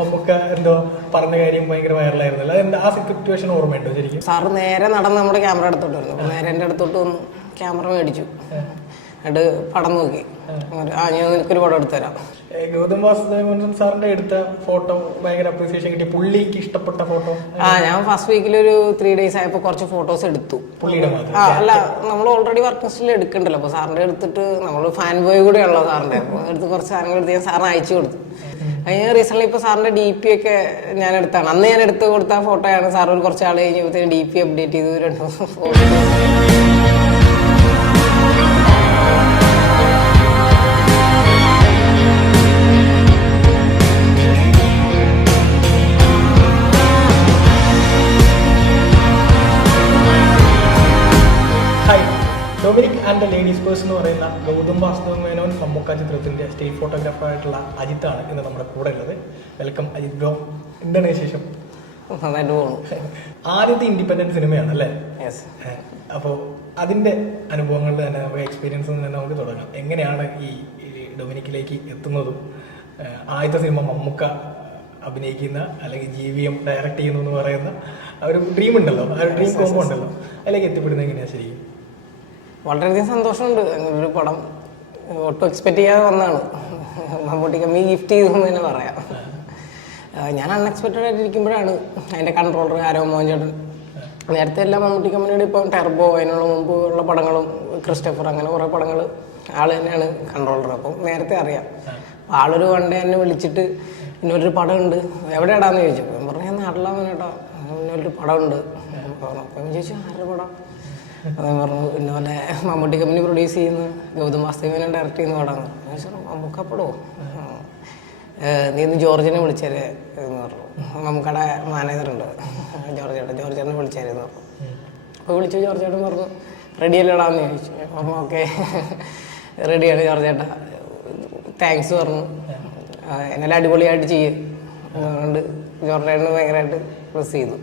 നമുക്ക് എന്തോ പറഞ്ഞ കാര്യം ഭയങ്കര വൈറലായിരുന്നല്ലോ. അതെന്താ ആ സിറ്റുവേഷൻ ഓർമ്മയുണ്ടോ ശരിക്കും? സാറ് നേരെ നടന്ന് നമ്മുടെ ക്യാമറ എടുത്തോട്ട് വരുന്നു. നേരെ എൻ്റെ അടുത്തോട്ട് വന്ന് ക്യാമറ മേടിച്ചു, എന്നിട്ട് പടം നോക്കി. ഞാൻ നിനക്കൊരു പടം എടുത്തു തരാം. ഗൗതം വാസുദേവൻ സാറിന്റെ എടുത്ത ഫോട്ടോ ഭയങ്കര അപ്രീസിയേഷൻ കിട്ടി. പുള്ളിക്ക് ഇഷ്ടപ്പെട്ട ഫോട്ടോ? ഞാൻ ഫസ്റ്റ് വീക്കിലൊരു 3 days ആയപ്പോൾ കുറച്ച് ഫോട്ടോസ് എടുത്തു. പുള്ളിയുടെ അല്ല, നമ്മൾ ഓൾറെഡി വർക്ക് ലിസ്റ്റിൽ എടുക്കണ്ടല്ലോ. അപ്പോൾ സാറിന്റെ എടുത്തിട്ട് നമ്മൾ ഫാൻ ബോയ് കൂടെ ഉള്ള സാറിന്റെ അപ്പോൾ എടുത്ത് കുറച്ച് സാധനങ്ങൾ എടുത്ത് ഞാൻ സാറിന് അയച്ചു കൊടുത്തു. കഴിഞ്ഞ റീസെന്റ് ഇപ്പോൾ സാറിന്റെ DP ഒക്കെ ഞാൻ എടുത്താണ്. അന്ന് ഞാൻ എടുത്ത് കൊടുത്ത ഫോട്ടോയാണ്. സാർ ഒരു കുറച്ച് ആൾ കഴിഞ്ഞപ്പോഴത്തേക്ക് DP അപ്ഡേറ്റ് ചെയ്തു 2 photo. Dominic and the ladies purse എന്ന് പറയുന്ന ഗൗതം വാസുദേവൻ മേനോൻ മമ്മൂക്ക ചിത്രത്തിന്റെ സ്റ്റേറ്റ് ഫോട്ടോഗ്രാഫർ ആയിട്ടുള്ള അജിത്താണ് ഇന്ന് നമ്മുടെ കൂടെ ഉള്ളത്. Welcome Ajith bro. എന്താണ് വിശേഷം? ആദ്യത്തെ ഇൻഡിപെൻഡന്റ് സിനിമയാണ് അല്ലേ? അപ്പോൾ അതിന്റെ അനുഭവങ്ങളുടെ തന്നെ നമുക്ക് എക്സ്പീരിയൻസ് തന്നെ നമുക്ക് തുടങ്ങാം. എങ്ങനെയാണ് ഈ ഡൊമിനിക്കിലേക്ക് എത്തുന്നതും ആദ്യത്തെ സിനിമ മമ്മൂക്ക അഭിനയിക്കുന്ന അല്ലെങ്കിൽ GVM ഡയറക്റ്റ് ചെയ്യുന്നു എന്ന് പറയുന്ന ഒരു ഡ്രീം ഉണ്ടല്ലോ, ആ ഒരു ഡ്രീം കോമ്പോ ഉണ്ടല്ലോ, അതിലേക്ക് എത്തിപ്പെടുന്നത് എങ്ങനെയാണ് ശരിക്കും? വളരെയധികം സന്തോഷമുണ്ട്. അങ്ങനൊരു പടം ഒട്ടും എക്സ്പെക്ട് ചെയ്യാതെ വന്നതാണ്. മമ്മൂട്ടിക്ക് അമ്മ ഗിഫ്റ്റ് ചെയ്തു എന്ന് തന്നെ പറയാം. ഞാൻ അൺഎക്സ്പെക്റ്റഡ് ആയിട്ടിരിക്കുമ്പോഴാണ് അതിൻ്റെ കൺട്രോളർ ആരോ മോഹൻ ചേട്ടൻ. നേരത്തെ എല്ലാം മമ്മൂട്ടി കമ്പനിയുടെ ഇപ്പം ടെർബോ, അതിനുള്ള മുമ്പ് ഉള്ള പടങ്ങളും ക്രിസ്റ്റഫർ, അങ്ങനെ കുറേ പടങ്ങൾ ആൾ തന്നെയാണ് കൺട്രോളർ. അപ്പം നേരത്തെ അറിയാം. ആളൊരു വണ്ടേ എന്നെ വിളിച്ചിട്ട് ഇന്നൊരു പടമുണ്ട്, എവിടെയാടാന്ന് ചോദിച്ചു. ഞാൻ പറഞ്ഞു ഞാൻ നാട്ടിലാന്ന് കേട്ടോ, ഇന്നൊരു പടമുണ്ട്. അപ്പം ചോദിച്ചു ആരുടെ പടം? അതേ പറഞ്ഞു ഇന്നപോലെ മമ്മൂട്ടി കമ്പനി പ്രൊഡ്യൂസ് ചെയ്യുന്ന ഗൗതം വാസുദേവനെ ഡയറക്റ്റ് ചെയ്യുന്ന പടമാണ്. മമ്മൂക്കപ്പടോ, നീ ഒന്ന് ജോർജിനെ വിളിച്ചേരെ എന്ന് പറഞ്ഞു. മമ്മൂക്കയുടെ മാനേജറുണ്ട് ജോർജേട്ടനെ വിളിച്ചേരെന്ന് പറഞ്ഞു. അപ്പോൾ വിളിച്ചു. ജോർജേട്ടൻ പറഞ്ഞു റെഡിയല്ലേടാന്ന് ചോദിച്ചു. പറഞ്ഞു ഓക്കെ റെഡിയാണ് ജോർജേട്ടാ, താങ്ക്സ് പറഞ്ഞു. എന്നാലും അടിപൊളിയായിട്ട് ചെയ്യും അതുകൊണ്ട് ജോർജേട്ടന് ഭയങ്കരമായിട്ട് പ്രസ് ചെയ്തു.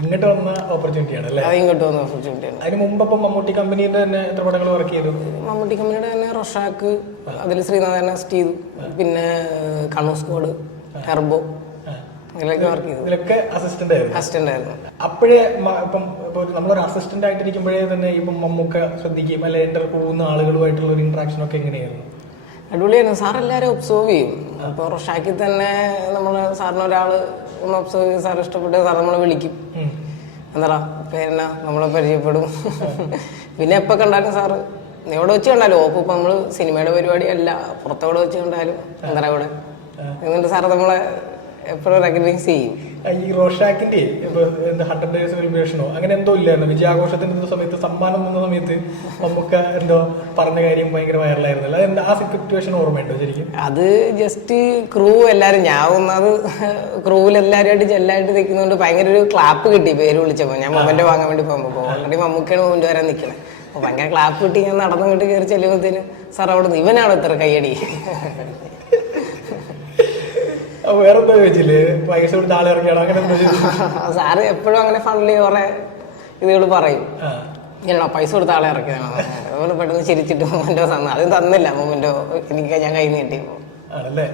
ഇങ്ങോട്ട് വന്ന ഓപ്പർച്യൂണിറ്റിയാണ് അല്ലേ? ഇങ്ങോട്ട് വന്ന ഓപ്പർച്യൂണിറ്റിയാണ്. അതിന് മുമ്പ് ഇപ്പം മമ്മൂട്ടി കമ്പനിയുടെ തന്നെ എത്ര പടങ്ങൾ വർക്ക് ചെയ്തു? മമ്മൂട്ടി കമ്പനിയുടെ തന്നെ റൊഷാക്ക്, അതിൽ ശ്രീനാഥൻ അസിസ്റ്റ് ചെയ്തു. പിന്നെ കണ്ണൂർ സ്ക്വാഡ്, ടെർബോ, ഇതിലൊക്കെ വർക്ക് ചെയ്തു. ഇതിലൊക്കെ അസിസ്റ്റന്റ് ആയിരുന്നു. അപ്പോഴേ ഇപ്പം നമ്മളൊരു അസിസ്റ്റന്റ് ആയിട്ടിരിക്കുമ്പോഴേ തന്നെ ഇപ്പം മമ്മൂക്ക ശ്രദ്ധിക്കുകയും അല്ലെ എൻ്റർ പോകുന്ന ആളുകളുമായിട്ടുള്ള ഒരു ഇന്ററാക്ഷൻ ഒക്കെ എങ്ങനെയായിരുന്നു? അടിപൊളിയായിരുന്നു. സാർ എല്ലാവരും ഒബ്സർവ് ചെയ്യും. അപ്പോൾ റൊഷാക്കിൽ തന്നെ നമ്മൾ സാറിന് ഒരാൾ ഒന്ന് ഒബ്സർവ് ചെയ്ത് സാർ ഇഷ്ടപ്പെട്ട് സാർ നമ്മളെ വിളിക്കും. എന്താ പേരെന്നാ, നമ്മളെ പരിചയപ്പെടും. പിന്നെ എപ്പോൾ കണ്ടാലും സാറ് എവിടെ വെച്ച് കണ്ടാലും ഓപ്പ് ഇപ്പം നമ്മൾ സിനിമയുടെ പരിപാടി അല്ല, പുറത്തെവിടെ വെച്ച് കണ്ടാലും എന്താ ഇവിടെ എന്നിട്ട് സാറ് നമ്മളെ എപ്പോഴും റെക്കഗ്നൈസ് ചെയ്യും. ഈ റോഷാക്കിന്റെ 100 days സെലിബ്രേഷനോ അങ്ങനെ എന്തോ ഇല്ലായിരുന്നു? വിജയാഘോഷത്തിന്റെ സമയത്ത് സമ്മാനം വന്ന സമയത്ത് നമുക്ക് എന്തോ പറഞ്ഞ കാര്യം ഭയങ്കര വൈറലായിരുന്നല്ലോ. അതെന്താ ആ സിറ്റുവേഷൻ ഓർമ്മയുണ്ടോ ശരിക്കും? അത് ജസ്റ്റ് ക്രൂ എല്ലാവരും, ഞാൻ ഒന്നത് ക്രൂവിൽ എല്ലാവരുമായിട്ട് ജെല്ലായിട്ട് നിൽക്കുന്നതുകൊണ്ട് ഭയങ്കര ഒരു ക്ലാപ്പ് കിട്ടി പേര് വിളിച്ചപ്പോൾ. ഞാൻ മൊമെന്റ് വാങ്ങാൻ വേണ്ടി പോകുമ്പോൾ ഓൾറെഡി മമ്മൂക്കാണ് മൊമെന്റ് വരാൻ നിൽക്കണേ. അപ്പോൾ ഭയങ്കര ക്ലാപ്പ് കിട്ടി. ഞാൻ നടന്നു വീട്ടിൽ കയറി ചെല്ലുമ്പോഴത്തേന് സാർ അവിടെ നിന്ന് ഇവനാണ് ഇത്ര കയ്യടി. വേറെന്താ ചോദിച്ചില്ലേ, പൈസ കൊടുത്ത് ആളെ ഇറക്കിയാണോ അങ്ങനെ? സാറ് എപ്പോഴും അങ്ങനെ ഫണ്ടിൽ കുറെ ഇതുകൾ പറയും. ഇങ്ങനെയാണോ പൈസ കൊടുത്ത ആളെ ഇറക്കിയതാണോ? അതുകൊണ്ട് പെട്ടെന്ന് ചിരിച്ചിട്ട് മൊമെന്റോ തന്നു. അത് തന്നില്ല മൊമെന്റോ, എനിക്ക് ഞാൻ കൈ നീട്ടി. ആണല്ലേ.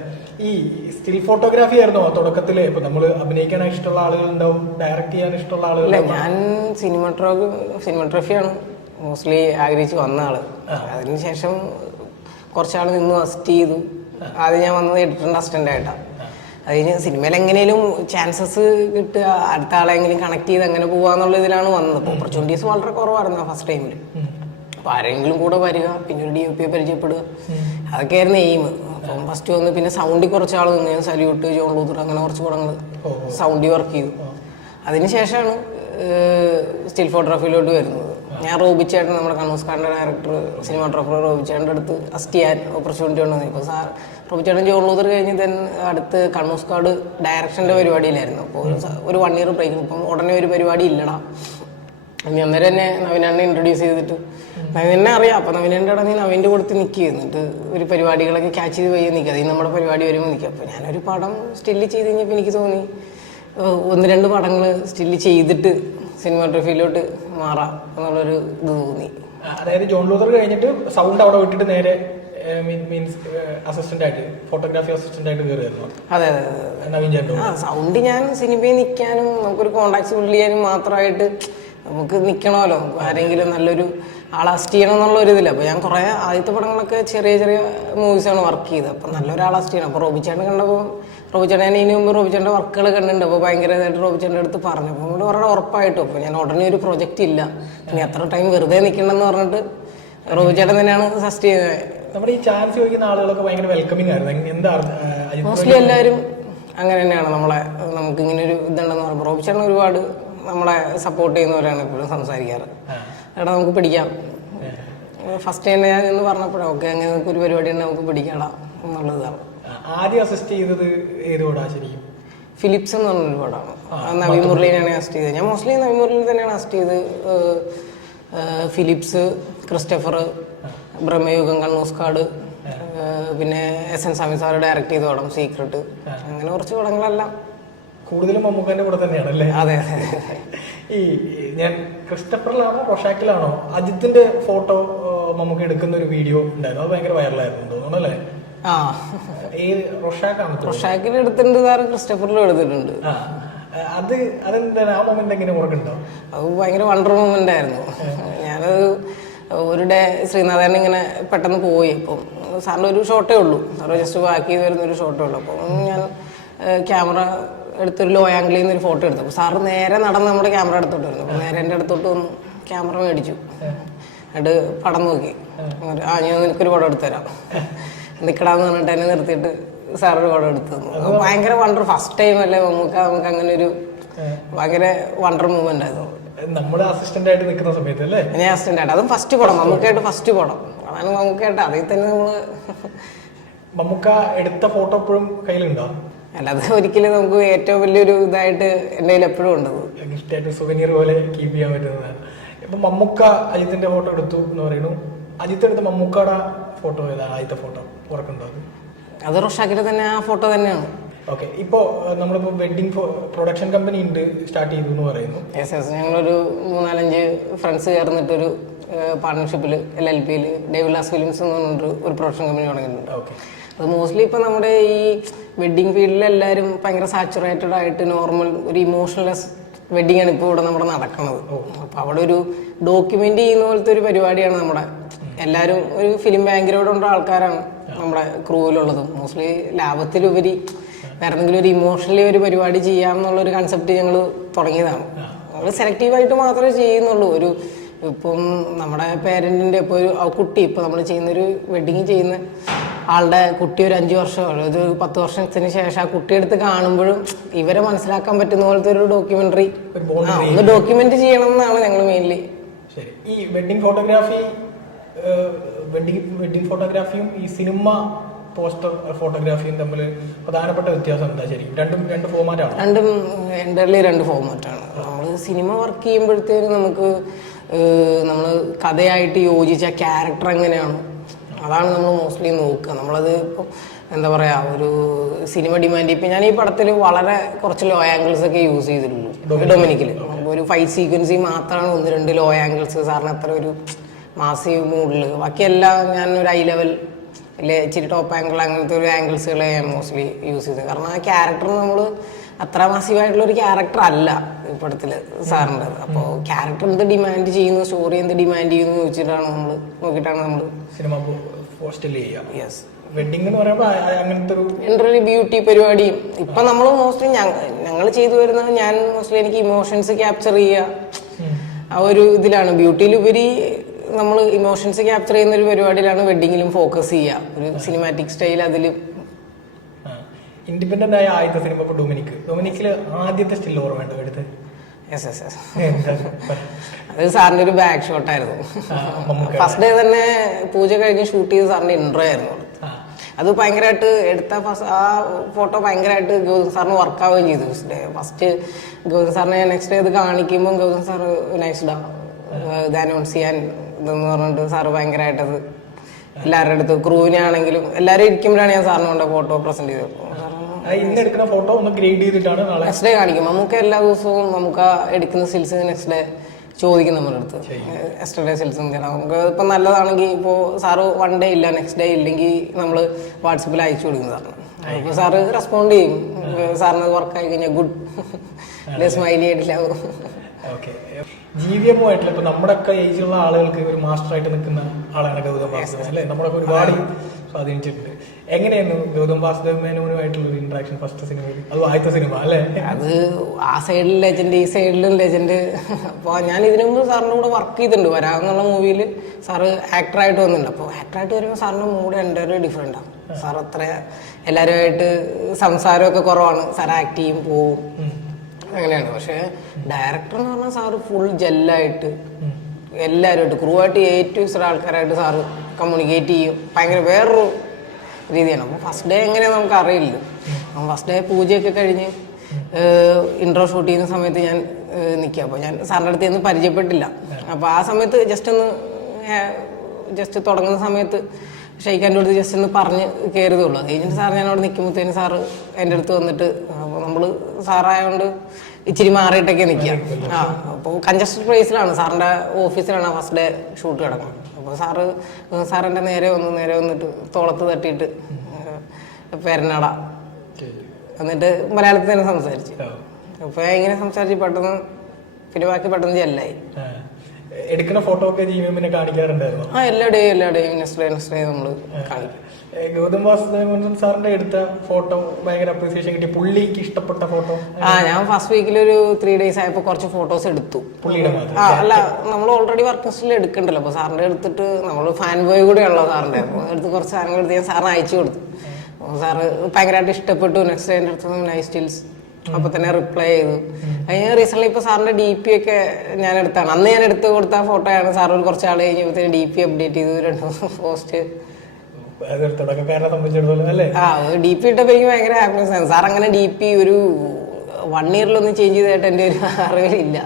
ഈ സ്റ്റിൽ ഫോട്ടോഗ്രാഫി ആയിരുന്നോ തുടക്കത്തില്? ഇപ്പൊ നമ്മള് അഭിനയിക്കാൻ ഇഷ്ടമുള്ള ആളുകൾ ഉണ്ടാവും, ഡയറക്റ്റ് ചെയ്യാൻ ഇഷ്ടമുള്ള ആളുകൾ. ഞാൻ സിനിമാട്രോഫിയാണ് മോസ്റ്റ്ലി ആഗ്രഹിച്ച് വന്ന ആള്. അതിനുശേഷം കുറച്ചാൾ നിന്ന് അസിസ്റ്റ് ചെയ്തു. ആദ്യം ഞാൻ വന്നത് എഡിറ്ററിന്റെ അസിസ്റ്റന്റ് ആയിട്ടാണ്. അതിന് സിനിമയിൽ എങ്ങനെയും ചാൻസസ് കിട്ടുക, അടുത്ത ആളെങ്കിലും കണക്ട് ചെയ്ത് അങ്ങനെ പോവാന്നുള്ള ഇതിലാണ് വന്നത്. ഓപ്പർച്യൂണിറ്റീസ് വളരെ കുറവായിരുന്നു ആ ഫസ്റ്റ് ടൈമിൽ. അപ്പോൾ ആരെങ്കിലും കൂടെ വരിക, പിന്നെ ഒരു DOP പരിചയപ്പെടുക, അതൊക്കെയായിരുന്നു എയിം. അപ്പം ഫസ്റ്റ് വന്ന് പിന്നെ സൗണ്ടിൽ കുറച്ച് ആൾ നിന്ന്, ഞാൻ സല്യൂട്ട്, ജോൺ ലൂത്തർ, അങ്ങനെ കുറച്ച് പടങ്ങൾ സൗണ്ടിൽ വർക്ക് ചെയ്തു. അതിനുശേഷമാണ് സ്റ്റിൽ ഫോട്ടോഗ്രാഫിയിലോട്ട് വരുന്നത്. ഞാൻ റോബിച്ചേട്ടൻ, നമ്മുടെ കണ്ണൂസ്കാരൻ്റെ ഡയറക്ടർ, സിനിമാട്രോഫർ റോബിച്ചേട്ടൻ്റെ അടുത്ത് അസിസ്റ്റ് ചെയ്യാൻ ഓപ്പർച്യൂണിറ്റി ഉണ്ടെന്ന്. ഇപ്പോൾ സാർ റോബിച്ചേട്ടൻ ജോൺ ലൂത്തർ കഴിഞ്ഞ് അടുത്ത് കണ്ണൂസ്കാട് ഡയറക്ഷൻ്റെ പരിപാടിയിലായിരുന്നു. അപ്പോൾ ഒരു 1 year ബ്രേക്ക്. ഇപ്പം ഉടനെ ഒരു പരിപാടി ഇല്ലടാ. ഇനി അന്നേരം തന്നെ നവീനെ ഇൻട്രൊഡ്യൂസ് ചെയ്തിട്ട് നവീനെ അറിയാം. അപ്പോൾ നവീൻ്റെ ഇടയിൽ നീ നവീൻ്റെ കൊടുത്ത് നിൽക്കുക, എന്നിട്ട് ഒരു പരിപാടികളൊക്കെ ക്യാച്ച് ചെയ്ത് വയ്യ നിൽക്കുക, അതിൽ നമ്മുടെ പരിപാടി വരുമ്പോൾ നിൽക്കുക. അപ്പോൾ ഞാനൊരു പടം സ്റ്റില്ല് ചെയ്ത് കഴിഞ്ഞപ്പോൾ എനിക്ക് തോന്നി 1-2 പടങ്ങൾ സ്റ്റില്ല് ചെയ്തിട്ട് സിനിമാട്രോഫിയിലോട്ട് മാറാം എന്നുള്ളൊരു ഇത് തോന്നി. അതായത് ജോൺ ലൂതർ കഴിഞ്ഞിട്ട് സൗണ്ട് അവിടെ വിട്ടിട്ട് നേരെ മീൻസ് അസിസ്റ്റന്റ് ആയിട്ട്, ഫോട്ടോഗ്രാഫി അസിസ്റ്റന്റ് ആയിട്ട് കയറിയായിരുന്നു അതെ അതെ നവീൻ ചേട്ടൻ? ആ സൗണ്ട് ഞാൻ സിനിമയിൽ നിൽക്കാനും നമുക്കൊരു കോണ്ടാക്ട്സ് ബിൽഡ് ചെയ്യാനും മാത്രമായിട്ട് നമുക്ക് നിൽക്കണമല്ലോ. ആരെങ്കിലും നല്ലൊരു ആളെ അസിസ്റ്റ് ചെയ്യണം എന്നുള്ള ഒരു ഇതില്ല. അപ്പോൾ ഞാൻ കുറേ ആദ്യത്തെ പടങ്ങളൊക്കെ ചെറിയ ചെറിയ മൂവീസാണ് വർക്ക് ചെയ്തത്. അപ്പം നല്ലൊരാളെ അസിസ്റ്റ് ചെയ്യണം. അപ്പോൾ റോബിച്ചേട്ടൻ കണ്ടപ്പോൾ റോബിച്ചേട്ടൻ ഞാൻ ഇതിന് മുമ്പ് റോബിച്ചേട്ടൻ്റെ വർക്കുകൾ കണ്ടിട്ടുണ്ട്. അപ്പോൾ ഭയങ്കരമായിട്ട് റോബിച്ചേട്ടൻ്റെ അടുത്ത് പറഞ്ഞു. അപ്പോൾ നമ്മൾ പറഞ്ഞാൽ ഉറപ്പായിട്ടും അപ്പോൾ ഞാൻ ഉടനെ ഒരു പ്രൊജക്റ്റ് ഇല്ല, ഇനി അത്ര ടൈം വെറുതെ നിൽക്കണമെന്ന് പറഞ്ഞിട്ട് റോബിച്ചേട്ടൻ തന്നെയാണ് സജസ്റ്റ് ചെയ്തത്. നമ്മുടെ ഈ ചാൻസ് ചോദിക്കുന്ന ആളുകളൊക്കെ ഭയങ്കര വെൽക്കമിങ് ആയിരുന്നു. എന്താ മോസ്റ്റ്ലി എല്ലാവരും അങ്ങനെ തന്നെയാണ്. നമുക്ക് ഇങ്ങനെ ഒരു ഇതുണ്ടെന്ന് പറയുമ്പോൾ റോബിച്ചേട്ടൻ ഒരുപാട് നമ്മളെ സപ്പോർട്ട് ചെയ്യുന്നവരാണ് എപ്പോഴും സംസാരിക്കാറ്. എടാ നമുക്ക് പിടിക്കാം, ഫസ്റ്റ് ടൈം ഞാൻ എന്ന് പറഞ്ഞപ്പോഴേ ഓക്കെ അങ്ങനെ നമുക്ക് ഒരു പരിപാടി ഉണ്ട്, നമുക്ക് പിടിക്കണം എന്നുള്ളതാണ്. ആദ്യം അസിസ്റ്റ് ചെയ്തത് ഏത് പടാ ശരിക്കും? ഫിലിപ്സ് എന്ന് പറഞ്ഞൊരു പടമാണ്. നവീൻ മുരളീനെയാണ് അസിസ്റ്റ് ചെയ്തത്. ഞാൻ മോസ്റ്റ്ലി നവീൻ മുരളി തന്നെയാണ് അസിസ്റ്റ് ചെയ്ത്. ഫിലിപ്സ്, ക്രിസ്റ്റഫർ, ബ്രഹ്മയുഗം, കണ്ണൂസ്കാട്, പിന്നെ എസ് എൻ സ്വാമി സാറ് ഡയറക്ട് ചെയ്ത പടം സീക്രട്ട്, അങ്ങനെ കുറച്ച് പടങ്ങളെല്ലാം കൂടുതലും മമ്മൂക്കാന്റെ കൂടെ തന്നെയാണല്ലേ? അതെ. ഈ ഞാൻ ക്രിസ്റ്റഫറിലാണോ റൊഷാക്കിലാണോ അജിത്തിന്റെ ഫോട്ടോ മമ്മൂക്ക എടുക്കുന്ന ഒരു വീഡിയോ ഉണ്ടായിരുന്നു, അത് ഭയങ്കര വൈറലായിരുന്നു തോന്നുന്നു അല്ലേ? ആ, ഈ റൊഷാക്കിൽ എടുത്തിട്ടുണ്ട് സാറ്, ക്രിസ്റ്റഫറിലും എടുത്തിട്ടുണ്ട്. അതെന്താണ് ആ മൊമെന്റ് എങ്ങനെ ഓർക്കുന്നുണ്ടോ? അത് ഭയങ്കര വണ്ടർ മൊമെന്റ് ആയിരുന്നു. ഞാനത് ഒരു ഡേ ശ്രീനാഥൻ ഇങ്ങനെ പെട്ടെന്ന് പോയി. അപ്പം സാറിൻ്റെ ഒരു ഷോട്ടേ ഉള്ളൂ, സാറ് ജസ്റ്റ് ബാക്ക് ചെയ്ത് വരുന്ന ഒരു ഷോട്ടേ ഉള്ളൂ. അപ്പം ഞാൻ ക്യാമറ എടുത്തൊരു ലോ ആംഗിളിൽ നിന്ന് ഒരു ഫോട്ടോ എടുത്തു. അപ്പോൾ സാറ് നേരെ നടന്ന് നമ്മുടെ ക്യാമറ എടുത്തോട്ട് വരുന്നു. അപ്പോൾ നേരെ എൻ്റെ അടുത്തോട്ട് വന്ന് ക്യാമറ മേടിച്ചു, എന്നിട്ട് പടം നോക്കി. ആ ഞാൻ നിനക്കൊരു പടം എടുത്തുതരാം, നിൽക്കടാന്ന് പറഞ്ഞിട്ട് എന്നെ നിർത്തിയിട്ട് സാറൊരു പടം എടുത്തു തന്നു. ഭയങ്കര വണ്ടർ, ഫസ്റ്റ് ടൈം അല്ലേ നമുക്ക് അങ്ങനെ ഒരു ഭയങ്കര വണ്ടർ മൂവ്മെന്റ് ആയിരുന്നു. നമ്മുടെ അസിസ്റ്റന്റ് ആയിട്ട് നിൽക്കുന്ന സമയത്ത് അല്ലേ? ഞാൻ അസിസ്റ്റന്റ് ആയിട്ട്, അതും ഫസ്റ്റ് പടം നമുക്കായിട്ട്, ഫസ്റ്റ് പടം അതാണ് നമുക്കായിട്ട്. അതിൽ തന്നെ നമ്മള് മമ്മൂക്ക എടുത്ത ഫോട്ടോ എപ്പോഴും കയ്യിലുണ്ടോ? അല്ലാതെ ഒരിക്കലും നമുക്ക് ഏറ്റവും വലിയൊരു ഇതായിട്ട് എൻ്റെ കയ്യിൽ എപ്പോഴും ഉണ്ടത്, ഗിഫ്റ്റായിട്ട് സുവനീർ പോലെ കീപ്പ് ചെയ്യാൻ പറ്റുന്നതാണ്. ഇപ്പൊ മമ്മൂക്ക അജിത്തിന്റെ ഫോട്ടോ എടുത്തു എന്ന് പറയുന്നു, അജിത്ത് എടുത്ത മമ്മൂക്കയുടെ ഫോട്ടോ ഏതാ ആദ്യത്തെ ഫോട്ടോ ഓർക്കുണ്ടോ? അത് റൊഷാക്കിന്റെ തന്നെ ആ ഫോട്ടോ തന്നെയാണ്. ഓക്കെ, ഇപ്പോ നമ്മളിപ്പോ വെഡിങ് പ്രൊഡക്ഷൻ കമ്പനി ഉണ്ട്, സ്റ്റാർട്ട് ചെയ്തു എന്ന് പറയുന്നു. യെസ്, ഞങ്ങളൊരു 3-4 ഫ്രണ്ട്സ് ചേർന്നിട്ടൊരു പാർട്ണർഷിപ്പിൽ LLPയിൽ ഡേവിലാസ് ഫിലിംസ് എന്ന് പറഞ്ഞിട്ട് ഒരു പ്രൊഡക്ഷൻ കമ്പനി തുടങ്ങിയിട്ടുണ്ട്. ഓക്കെ, അത് മോസ്റ്റ്ലി ഇപ്പം നമ്മുടെ ഈ വെഡ്ഡിങ് ഫീൽഡിൽ എല്ലാവരും ഭയങ്കര സാച്ചുറേറ്റഡ് ആയിട്ട് നോർമൽ ഒരു ഇമോഷണൽലെസ് വെഡ്ഡിങ് ആണ് ഇപ്പോൾ ഇവിടെ നമ്മുടെ നടക്കുന്നത്. അപ്പോൾ അവിടെ ഒരു ഡോക്യുമെന്റ് ചെയ്യുന്ന പോലത്തെ ഒരു പരിപാടിയാണ് നമ്മുടെ. എല്ലാവരും ഒരു ഫിലിം ബാക്ക്ഗ്രൗണ്ടുള്ള ആൾക്കാരാണ് നമ്മുടെ ക്രൂവിലുള്ളത്. മോസ്റ്റ്ലി ലാഭത്തിലുപരി വേറെ എന്തെങ്കിലും ഒരു ഇമോഷണലി ഒരു പരിപാടി ചെയ്യാമെന്നുള്ളൊരു കൺസെപ്റ്റ് ഞങ്ങൾ തുടങ്ങിയതാണ്. നമ്മൾ സെലക്റ്റീവായിട്ട് മാത്രമേ ചെയ്യുന്നുള്ളൂ. ഒരു ഇപ്പം നമ്മുടെ പേരൻറ്റിൻ്റെ ഇപ്പോൾ ഒരു കുട്ടി, ഇപ്പോൾ നമ്മൾ ചെയ്യുന്നൊരു വെഡ്ഡിങ് ചെയ്യുന്ന ആളുടെ കുട്ടി ഒരു 5 വർഷമോ ഒരു 10 വർഷത്തിന് ശേഷം ആ കുട്ടിയെടുത്ത് കാണുമ്പോഴും ഇവരെ മനസ്സിലാക്കാൻ പറ്റുന്ന പോലത്തെ ഒരു ഡോക്യുമെന്ററി ഒന്ന് ഡോക്യുമെന്റ് ചെയ്യണം എന്നാണ് ഞങ്ങൾ മെയിൻലി. ശരി, ഈ വെഡ്ഡിങ് ഫോട്ടോഗ്രാഫിയും ഈ സിനിമ പോസ്റ്റർ ഫോട്ടോഗ്രാഫിയും തമ്മിൽ പ്രധാനപ്പെട്ട വ്യത്യാസം എന്താ? ശരി, രണ്ട് ഫോർമാറ്റാണ്. രണ്ടും എൻ്റർലി 2 ഫോർമാറ്റാണ്. നമ്മൾ സിനിമ വർക്ക് ചെയ്യുമ്പോഴത്തേനും നമുക്ക് നമ്മൾ കഥയായിട്ട് യോജിച്ച ക്യാരക്ടർ എങ്ങനെയാണ്, അതാണ് നമ്മൾ മോസ്റ്റ്ലി നോക്കുക. നമ്മളത് ഇപ്പോൾ എന്താ പറയുക, ഒരു സിനിമ ഡിമാൻഡ്. ഇപ്പം ഞാൻ ഈ പടത്തിൽ വളരെ കുറച്ച് ലോ ആംഗിൾസ് ഒക്കെ യൂസ് ചെയ്തിട്ടുള്ളൂ ഡൊമിനിക്കിൽ. ഒരു ഫൈറ്റ് സീക്വൻസിൽ മാത്രമാണ് 1-2 ലോ ആംഗിൾസ്, സാറിന് അത്ര ഒരു മാസീവ് മൂഡിൽ. ബാക്കിയെല്ലാം ഞാൻ ഒരു ഐ ലെവൽ അല്ലെ ഇച്ചിരി ടോപ്പ് ആംഗിൾ അങ്ങനത്തെ ഒരു ആംഗിൾസുകളെ ഞാൻ മോസ്റ്റ്ലി യൂസ് ചെയ്തത്. കാരണം ആ ക്യാരക്ടർ നമ്മൾ അത്ര മാസീവായിട്ടുള്ള ഒരു ക്യാരക്ടർ അല്ല ഈ പടത്തിൽ സാറിൻ്റെ. അപ്പോൾ ക്യാരക്ടർ എന്ത് ഡിമാൻഡ് ചെയ്യുന്നു, സ്റ്റോറി എന്ത് ഡിമാൻഡ് ചെയ്യുന്നു ചോദിച്ചിട്ടാണ് നമ്മൾ നോക്കിയിട്ടാണ് നമ്മൾ സിനിമ പോസ്റ്റ് ചെയ്യുക. യെസ്, വെഡിങ് എന്ന് പറയുമ്പോൾ അങ്ങനത്തെ ഒരു എൻ്റർലി ബ്യൂട്ടി പരിപാടിയും ഇപ്പം നമ്മൾ മോസ്റ്റ്ലി ഞങ്ങൾ ചെയ്തു വരുന്നത്, ഞാൻ മോസ്റ്റ്ലി എനിക്ക് ഇമോഷൻസ് ക്യാപ്ചർ ചെയ്യുക ആ ഒരു ഇതിലാണ്. ബ്യൂട്ടിയിലുപരി നമ്മൾ ഇമോഷൻസ് ക്യാപ്ചർ ചെയ്യുന്ന ഒരു പരിപാടിയിലാണ് വെഡ്ഡിങ്ങിലും ഫോക്കസ് ചെയ്യുക, ഒരു സിനിമാറ്റിക് സ്റ്റൈൽ. അതിൽ ഇൻഡിപെൻഡന്റ് ആയ ആദ്യത്തെ സിനിമ ഇപ്പോൾ ഡൊമിനിക്കിൽ ആദ്യത്തെ സ്റ്റിൽ ഓർമ്മയുണ്ടോ എടുത്ത്? യെസ് യെസ് യെസ്, അത് സാറിൻ്റെ ഒരു ബാക്ക് ഷോട്ടായിരുന്നു. ഫസ്റ്റ് ഡേ തന്നെ പൂജ കഴിഞ്ഞ് ഷൂട്ട് ചെയ്ത് സാറിൻ്റെ ഇൻട്രോ ആയിരുന്നു. അത് ഭയങ്കരമായിട്ട് എടുത്ത ആ ഫോട്ടോ ഭയങ്കരമായിട്ട് ഗൗതം സാറിന് വർക്കാവുകയും ചെയ്തു. ഫസ്റ്റ് ഗൗതം സാറിനെ നെക്സ്റ്റ് ഡേ ഇത് കാണിക്കുമ്പോൾ ഗൗതം സാറ് നെക്സ്റ്റ് ഡേ ഇത് അനൗൺസ് ചെയ്യാൻ ഇതെന്ന് പറഞ്ഞിട്ട് സാറ് ഭയങ്കരമായിട്ടത് എല്ലാവരുടെ അടുത്ത് ക്രൂവിനെ ആണെങ്കിലും എല്ലാവരും ഇരിക്കുമ്പോഴാണ് ഞാൻ സാറിന് കൊണ്ട് ഫോട്ടോ പ്രസന്റ് ചെയ്തത്. എടുക്കുന്ന ഫോട്ടോ ഒന്ന് ഗ്രേഡ് ചെയ്തിട്ടാണ് നെക്സ്റ്റ് ഡേ കാണിക്കും. നമുക്ക് എല്ലാ ദിവസവും നമുക്ക് എടുക്കുന്ന സ്റ്റിൽസ് നെക്സ്റ്റ് ഡേ ചോദിക്കും നമ്മുടെ അടുത്ത് എസ്റ്റർഡേ സെൽസും നമുക്ക് ഇപ്പം നല്ലതാണെങ്കിൽ ഇപ്പോൾ സാറ് 1 ഡേ ഇല്ല നെക്സ്റ്റ് ഡേ ഇല്ലെങ്കിൽ നമ്മൾ വാട്സപ്പിൽ അയച്ചു കൊടുക്കുന്നതാണ്. അപ്പോൾ സാറ് റെസ്പോണ്ട് ചെയ്യും. സാറിന് വർക്ക് ആയി കഴിഞ്ഞാൽ ഗുഡ് സ്മൈലി ആയിട്ടില്ല. ഓക്കെ, GVMO ആയിട്ടുള്ള ഇപ്പൊ നമ്മുടെ ഒക്കെ ഏജിലുള്ള ആളുകൾക്ക് ഒരു മാസ്റ്റർ ആയിട്ട് നിൽക്കുന്ന ആളാണ് ഗൗതം വാസുദേവൻ അല്ലെ. നമ്മളൊക്കെ ഒരുപാട് സ്വാധീനിച്ചിട്ടുണ്ട്. എങ്ങനെയായിരുന്നു ഗൗതം വാസുദേവൻ മേനോനുമായിട്ടുള്ള ഒരു ഇന്ററാക്ഷൻ ഫസ്റ്റ് സിനിമയിൽ? അത് ആദ്യത്തെ സിനിമ അല്ലേ? അത് ആ സൈഡിൽ ലെജൻഡ് ഈ സൈഡിലും ലെജൻഡ്. അപ്പോൾ ഞാൻ ഇതിനു മുമ്പ് സാറിൻ്റെ കൂടെ വർക്ക് ചെയ്തിട്ടുണ്ട്. വരാമെന്നുള്ള മൂവിയിൽ സാറ് ആക്ടറായിട്ട് വന്നിട്ടുണ്ട്. അപ്പോൾ ആക്ടറായിട്ട് വരുമ്പോൾ സാറിൻ്റെ മൂഡ് എൻ്റെ ഒരു ഡിഫറെൻ്റ് ആണ്. സാർ അത്ര എല്ലാവരുമായിട്ട് സംസാരമൊക്കെ കുറവാണ്. സാർ ആക്ട് ചെയ്യും പോവും അങ്ങനെയാണ്. പക്ഷേ ഡയറക്ടർ എന്ന് പറഞ്ഞാൽ സാറ് ഫുൾ ജെല്ലായിട്ട് എല്ലാവരുമായിട്ട് ക്രൂ ആയിട്ട് ഏറ്റവും ഇഷ്ടം ആൾക്കാരായിട്ട് സാറ് കമ്മ്യൂണിക്കേറ്റ് ചെയ്യും. ഭയങ്കര വേറൊരു രീതിയാണ്. അപ്പോൾ ഫസ്റ്റ് ഡേ എങ്ങനെയാണെന്ന് നമുക്ക് അറിയില്ല. ഫസ്റ്റ് ഡേ പൂജയൊക്കെ കഴിഞ്ഞ് ഇൻട്രോ ഷൂട്ട് ചെയ്യുന്ന സമയത്ത് ഞാൻ നിൽക്കുക. അപ്പോൾ ഞാൻ സാറിൻ്റെ അടുത്ത് നിന്ന് പരിചയപ്പെട്ടില്ല. അപ്പോൾ ആ സമയത്ത് ജസ്റ്റ് തുടങ്ങുന്ന സമയത്ത് ഷെയ്ഖാൻ്റെ അടുത്ത് ജസ്റ്റ് ഒന്ന് പറഞ്ഞ് കയറിയതുള്ളൂ. അത് കഴിഞ്ഞിട്ട് സാർ ഞാൻ അവിടെ നിൽക്കുമ്പോഴത്തേന് സാറ് എൻ്റെ അടുത്ത് വന്നിട്ട്, അപ്പോൾ നമ്മൾ സാറായതുകൊണ്ട് ഇച്ചിരി മാറിയിട്ടൊക്കെ നിൽക്കുക. അപ്പോൾ കൺജസ്റ്റഡ് പ്ലേസിലാണ് സാറിൻ്റെ ഓഫീസിലാണ് ഫസ്റ്റ് ഡേ ഷൂട്ട് കിടക്കുന്നത്. അപ്പോൾ സാറിൻ്റെ നേരെ വന്നിട്ട് തോളത്ത് തട്ടിയിട്ട് പെരനാട എന്നിട്ട് മലയാളത്തിൽ തന്നെ സംസാരിച്ചു. അപ്പോൾ ഇങ്ങനെ സംസാരിച്ച് പെട്ടെന്ന് പിന്നെ ബാക്കി പെട്ടെന്ന് ജെല്ലായി. എടുക്കുന്ന ഫോട്ടോ ഒക്കെ GVMനെ കാണിക്കാറുണ്ടായിരുന്നു. എല്ലായിടെയും നെക്സ്റ്റ് ഡേ നമ്മൾ കാണിക്കും. ഗൗതം വാസുദേവൻ സാറിന്റെ എടുത്ത ഫോട്ടോ ഭയങ്കര അപ്രീസിയേഷൻ കിട്ടി. പുള്ളിക്ക് ഇഷ്ടപ്പെട്ട ഫോട്ടോ? ഞാൻ ഫസ്റ്റ് വീക്കിലൊരു 3 days ആയപ്പോൾ കുറച്ച് ഫോട്ടോസ് എടുത്തു. അല്ല, നമ്മൾ ഓൾറെഡി വർക്ക് ലിസ്റ്റിൽ എടുക്കണ്ടല്ലോ. അപ്പോൾ സാറിന്റെ എടുത്തിട്ട് നമ്മൾ ഫാൻ ബോയ് കൂടെ ഉള്ള സാറിന്റെ എടുത്ത് കുറച്ച് സാധനങ്ങൾ എടുത്ത് ഞാൻ സാറിന് അയച്ചു കൊടുത്തു. സാറ് ഭയങ്കരമായിട്ട് ഇഷ്ടപ്പെട്ടു. നെക്സ്റ്റ് ഡേ എൻ്റെ അടുത്ത് നൈസ് സ്റ്റിൽസ് അപ്പൊ തന്നെ റിപ്ലൈ ചെയ്തു. കഴിഞ്ഞ റീസെന്റ് ഇപ്പൊ സാറിന്റെ DP ഒക്കെ ഞാൻ എടുത്താണ്. അന്ന് ഞാൻ എടുത്ത് കൊടുത്ത ഫോട്ടോയാണ്. സാർ ഒരു കുറച്ച് ആൾ കഴിഞ്ഞപ്പോഴത്തേന് DP അപ്ഡേറ്റ് ചെയ്തു. 2 പോസ്റ്റ് DP ഇട്ടപ്പോ എനിക്ക് ഭയങ്കര ഹാപ്പിനെസ് ആണ്. സാർ അങ്ങനെ DP ഒരു 1 yearലൊന്നും ചേഞ്ച് ചെയ്തായിട്ട് എന്റെ ഒരു അറിവിലില്ല.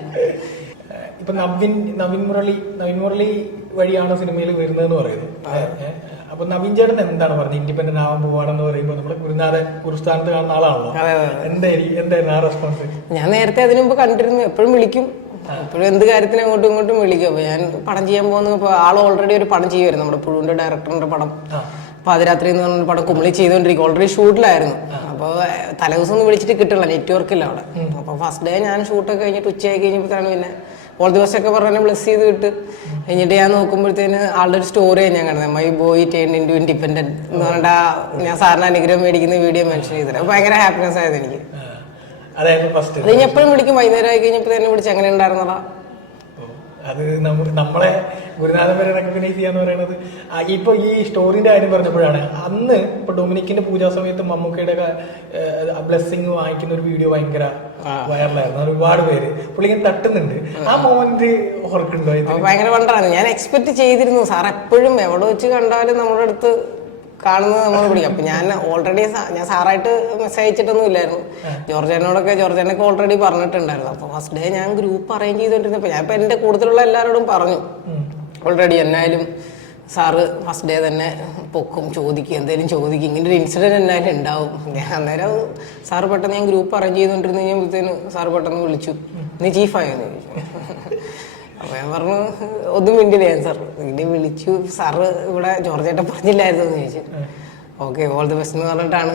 ഇപ്പൊ നവീൻ മുരളി വഴിയാണ് സിനിമയിൽ വരുന്നതെന്ന് പറയുന്നത്. അപ്പൊ നവീൻ ചേട്ടൻ എന്താണ് പറഞ്ഞത്? ഇൻഡിപെൻഡന്റ് ആവാൻ പോവാണെന്ന് പറയുമ്പോൾ നമ്മുടെ ഗുരുസ്ഥാനത്ത് കാണുന്ന ആളാണല്ലോ. എന്തായിരുന്നു ആ റെസ്പോൺസ്? ഞാൻ നേരത്തെ അതിനു മുമ്പ് കണ്ടിരുന്നു. എപ്പോഴും വിളിക്കും, എപ്പോഴും എന്ത് കാര്യത്തിന് അങ്ങോട്ടും ഇങ്ങോട്ടും വിളിക്കും. അപ്പൊ ഞാൻ പടം ചെയ്യാൻ പോകുന്ന ആൾ ഓൾറെഡി ഒരു പടം ചെയ്യുമായിരുന്നു. നമ്മുടെ പുഴുവിന്റെ ഡയറക്ടറിന്റെ പടം പാതിരാത്രി എന്ന് പറഞ്ഞ പടം കുമളി ചെയ്തോണ്ടിരിക്കും. ഓൾറെഡി ഷൂട്ടിലായിരുന്നു. അപ്പോൾ തലേദിവസം ഒന്നും വിളിച്ചിട്ട് കിട്ടില്ല, നെറ്റ്വർക്ക് ഇല്ല അവിടെ. അപ്പൊ ഫസ്റ്റ് ഡേ ഞാൻ ഷൂട്ടൊക്കെ കഴിഞ്ഞിട്ട് ഉച്ചയായി കഴിഞ്ഞപ്പോഴാണ് പിന്നെ ഓൾ ദിവസമൊക്കെ പറഞ്ഞാൽ ബ്ലസ് ചെയ്ത് കിട്ട് കഴിഞ്ഞിട്ട് ഞാൻ നോക്കുമ്പോഴത്തേന് ആളുടെ ഒരു സ്റ്റോറിയാണ് ഞാൻ കാണുന്നത്. My boy turn into independent എന്ന് പറഞ്ഞിട്ട് ഞാൻ സാറിന് അനുഗ്രഹം മേടിക്കുന്ന വീഡിയോ മെൻഷൻ ചെയ്തിട്ട് ഭയങ്കര ഹാപ്പിനെസ് ആയത് എനിക്ക്. അത് ഞാൻ എപ്പോഴും വിളിക്കും. വൈകുന്നേരം ആയി കഴിഞ്ഞപ്പോൾ തന്നെ വിളിച്ച് എങ്ങനെ ഉണ്ടായിരുന്നതാ. അത് നമ്മളെ ഗുരുനാഥൻ വരെ റെക്കഗ്നൈസ് ചെയ്യാന്ന് പറയുന്നത്. ഇപ്പൊ ഈ സ്റ്റോറിന്റെ കാര്യം പറഞ്ഞപ്പോഴാണ് അന്ന് ഇപ്പൊ ഡൊമിനിക്കിന്റെ പൂജാ സമയത്ത് മമ്മൂക്കയുടെ ബ്ലെസ്സിങ് വാങ്ങിക്കുന്ന ഒരു വീഡിയോ ഭയങ്കര വൈറലായിരുന്നു. ഒരുപാട് പേര് പുള്ളിങ്ങനെ തട്ടുന്നുണ്ട്. ആ മൊമെന്റ് ഓർക്കുന്നുണ്ടോ? ഭയങ്കര വണ്ടറാണ്. ഞാൻ എക്സ്പെക്ട് ചെയ്തിരുന്നു. സാർ എപ്പോഴും എവിടെ വെച്ച് കണ്ടാലും നമ്മുടെ അടുത്ത് കാണുന്നത് നമ്മൾ പിടിക്കും. അപ്പൊ ഞാൻ ഓൾറെഡി ഞാൻ സാറായിട്ട് മെസ്സേജ് അയച്ചിട്ടൊന്നും ഇല്ലായിരുന്നു. ജോർജേനൊക്കെ ഓൾറെഡി പറഞ്ഞിട്ടുണ്ടായിരുന്നു. അപ്പൊ ഫസ്റ്റ് ഡേ ഞാൻ ഗ്രൂപ്പ് അറേഞ്ച് ചെയ്തോണ്ടിരുന്നപ്പോ ഞാൻ ഇപ്പൊ എന്റെ കൂടുതലുള്ള എല്ലാവരോടും പറഞ്ഞു ഓൾറെഡി. എന്നാലും സാറ് ഫസ്റ്റ് ഡേ തന്നെ പൊക്കും, ചോദിക്കും, എന്തെങ്കിലും ചോദിക്കും. ഇങ്ങനെ ഒരു ഇൻസിഡന്റ് എന്നാലും ഉണ്ടാവും. ഞാൻ അന്നേരം സാറ് പെട്ടെന്ന് ഞാൻ ഗ്രൂപ്പ് അറേഞ്ച് ചെയ്തോണ്ടിരുന്ന് കഴിഞ്ഞപ്പോഴത്തേന് സാറ് പെട്ടെന്ന് വിളിച്ചു, നീ ചീഫായെന്ന് ചോദിച്ചു. അപ്പൊ ഞാൻ പറഞ്ഞു ഒന്നും മിണ്ടില്ല ഞാൻ. സാർ ഇങ്ങനെ വിളിച്ചു, സാറ് ഇവിടെ ജോർജേട്ടൻ പറഞ്ഞില്ലായിരുന്നു എന്ന് ചോദിച്ചു. ഓക്കെ, ഓൾ ദി ബെസ്റ്റ് എന്ന് പറഞ്ഞിട്ടാണ്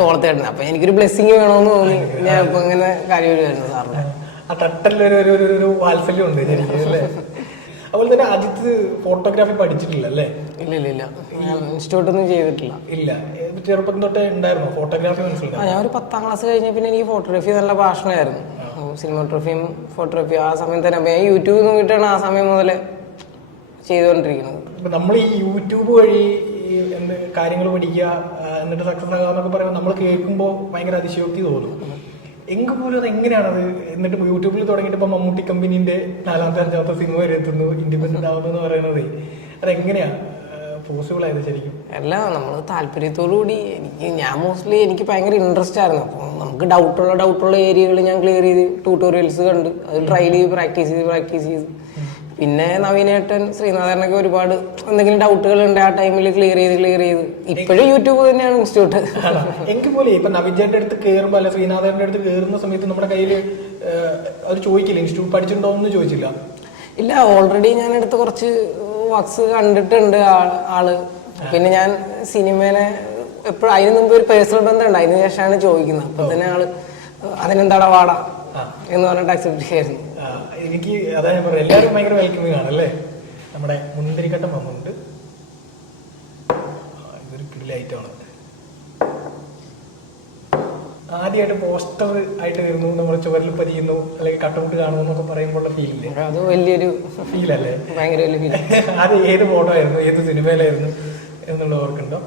തോളത്ത് കിട്ടുന്നത്. അപ്പൊ എനിക്കൊരു ബ്ലെസ്സിങ് വേണമെന്ന് തോന്നി. ഞാൻ ഇപ്പൊ ഇങ്ങനെ കാര്യം വരുമായിരുന്നു സാറിന്. ആ തട്ടല്ലൊരു വാത്സല്യം ഉണ്ട് ശരിക്കും അല്ലേ? അതുപോലെ തന്നെ അജിത്ത് ഫോട്ടോഗ്രാഫി പഠിച്ചിട്ടില്ല അല്ലേ? ഇല്ല, ഞാൻ ഇൻസ്റ്റിറ്റ്യൂട്ടൊന്നും ചെയ്തിട്ടില്ല. ഇല്ല, ചെറുപ്പം തൊട്ടേ ഉണ്ടായിരുന്നു ഫോട്ടോഗ്രാഫി? മനസ്സിലായി. ഞാൻ ഒരു 10ാം ക്ലാസ് കഴിഞ്ഞ പിന്നെ എനിക്ക് ഫോട്ടോഗ്രാഫി നല്ല പാഷനായിരുന്നു. സിനിമാറ്റോഗ്രാഫിയും ഫോട്ടോഗ്രാഫിയും ആ സമയം തന്നെ. അപ്പൊ ഞാൻ യൂട്യൂബ് നോക്കിയിട്ടാണ് ആ സമയം മുതലേ ചെയ്തുകൊണ്ടിരിക്കുന്നത്. നമ്മൾ ഈ യൂട്യൂബ് വഴി എന്ത് കാര്യങ്ങൾ പഠിക്കുക എന്നിട്ട് സക്സസ് ആകാന്നൊക്കെ പറയുമ്പോൾ നമ്മൾ കേൾക്കുമ്പോൾ ഭയങ്കര അതിശയോക്തി തോന്നും. എങ്കിൽ പോലും അത് എങ്ങനെയാണത്? എന്നിട്ട് യൂട്യൂബിൽ തുടങ്ങിയിട്ട് ഇപ്പൊ മമ്മൂട്ടി കമ്പനീന്റെ 4ാമത്തെ 5ാമത്തെ സിനിമ വരെ എത്തുന്നു, ഇൻഡിപെൻഡന്റ് ആവുന്നു പറയുന്നത്. അതെങ്ങനെയാ പോസിബിൾ ആയത് ശരിക്കും? അല്ല, നമ്മൾ താല്പര്യത്തോടുകൂടി ഞാൻ മോസ്റ്റ്ലി എനിക്ക് ഭയങ്കര ഇൻട്രസ്റ്റ് ആയിരുന്നു. അപ്പോൾ നമുക്ക് ഡൗട്ടുള്ള ഏരിയകൾ ഞാൻ ക്ലിയർ ചെയ്ത് ട്യൂട്ടോറിയൽസ് കണ്ട് അത് ട്രൈ ചെയ്ത് പ്രാക്ടീസ് ചെയ്ത് പിന്നെ നവീനേട്ടൻ ശ്രീനാഥനൊക്കെ ഒരുപാട് എന്തെങ്കിലും ഡൗട്ടുകൾ ഉണ്ട് ആ ടൈമിൽ ക്ലിയർ ചെയ്ത് ഇപ്പോഴും യൂട്യൂബ് തന്നെയാണ് ഇൻസ്റ്റിറ്റ്യൂട്ട്. എങ്കിൽ പോലെ ഇപ്പൊ നവീൻ ചേട്ടന്റെ അടുത്ത് കയറുമ്പോ അല്ല ശ്രീനാഥന്റെ അടുത്ത് കയറുന്ന സമയത്ത് നമ്മുടെ കയ്യിൽ അവർ ചോദിക്കില്ല ഇൻസ്റ്റിറ്റ്യൂട്ട് പഠിച്ചിട്ടുണ്ടോ എന്ന് ചോദിച്ചില്ല? ഇല്ല, ഓൾറെഡി ഞാൻ എടുത്ത് കുറച്ച് വർക്ക്സ് കണ്ടിട്ടുണ്ട് ആള്. പിന്നെ ഞാൻ സിനിമയിലെ എപ്പോഴും അതിന് മുമ്പ് ഒരു പേഴ്സണൽ ബന്ധം ഉണ്ട്, അതിന് ശേഷമാണ് ചോദിക്കുന്നത്. അപ്പൊ തന്നെ ആള് അതിനെന്താടാ വാടാ എന്ന് പറഞ്ഞിട്ട് അക്സെപ്റ്റ് ചെയ്യായിരുന്നു. എനിക്ക് അതാ ഞാൻ പറയാം, എല്ലാവരും ഭയങ്കര വെൽക്കമിങ് ആണല്ലേ. നമ്മുടെ മുന്തിരിക്കട്ട മമ്മുണ്ട്, ഇതൊരു കിടിലൈറ്റമാണ്. ആദ്യമായിട്ട് പോസ്റ്റർ ആയിട്ട് വരുന്നു, നമ്മൾ ചുവരിൽ പതിയുന്നു, അല്ലെങ്കിൽ കട്ടൗട്ട് കാണുന്നു എന്നൊക്കെ പറയുമ്പോൾ ഫീലില്ലേ? അത് വലിയൊരു ഫീലല്ലേ? ഭയങ്കര വലിയ ഫീൽ. അത് ഏത് ഫോട്ടോ ആയിരുന്നു, ഏത് സിനിമയിലായിരുന്നു എന്നുള്ള ഓർക്കുണ്ടോ?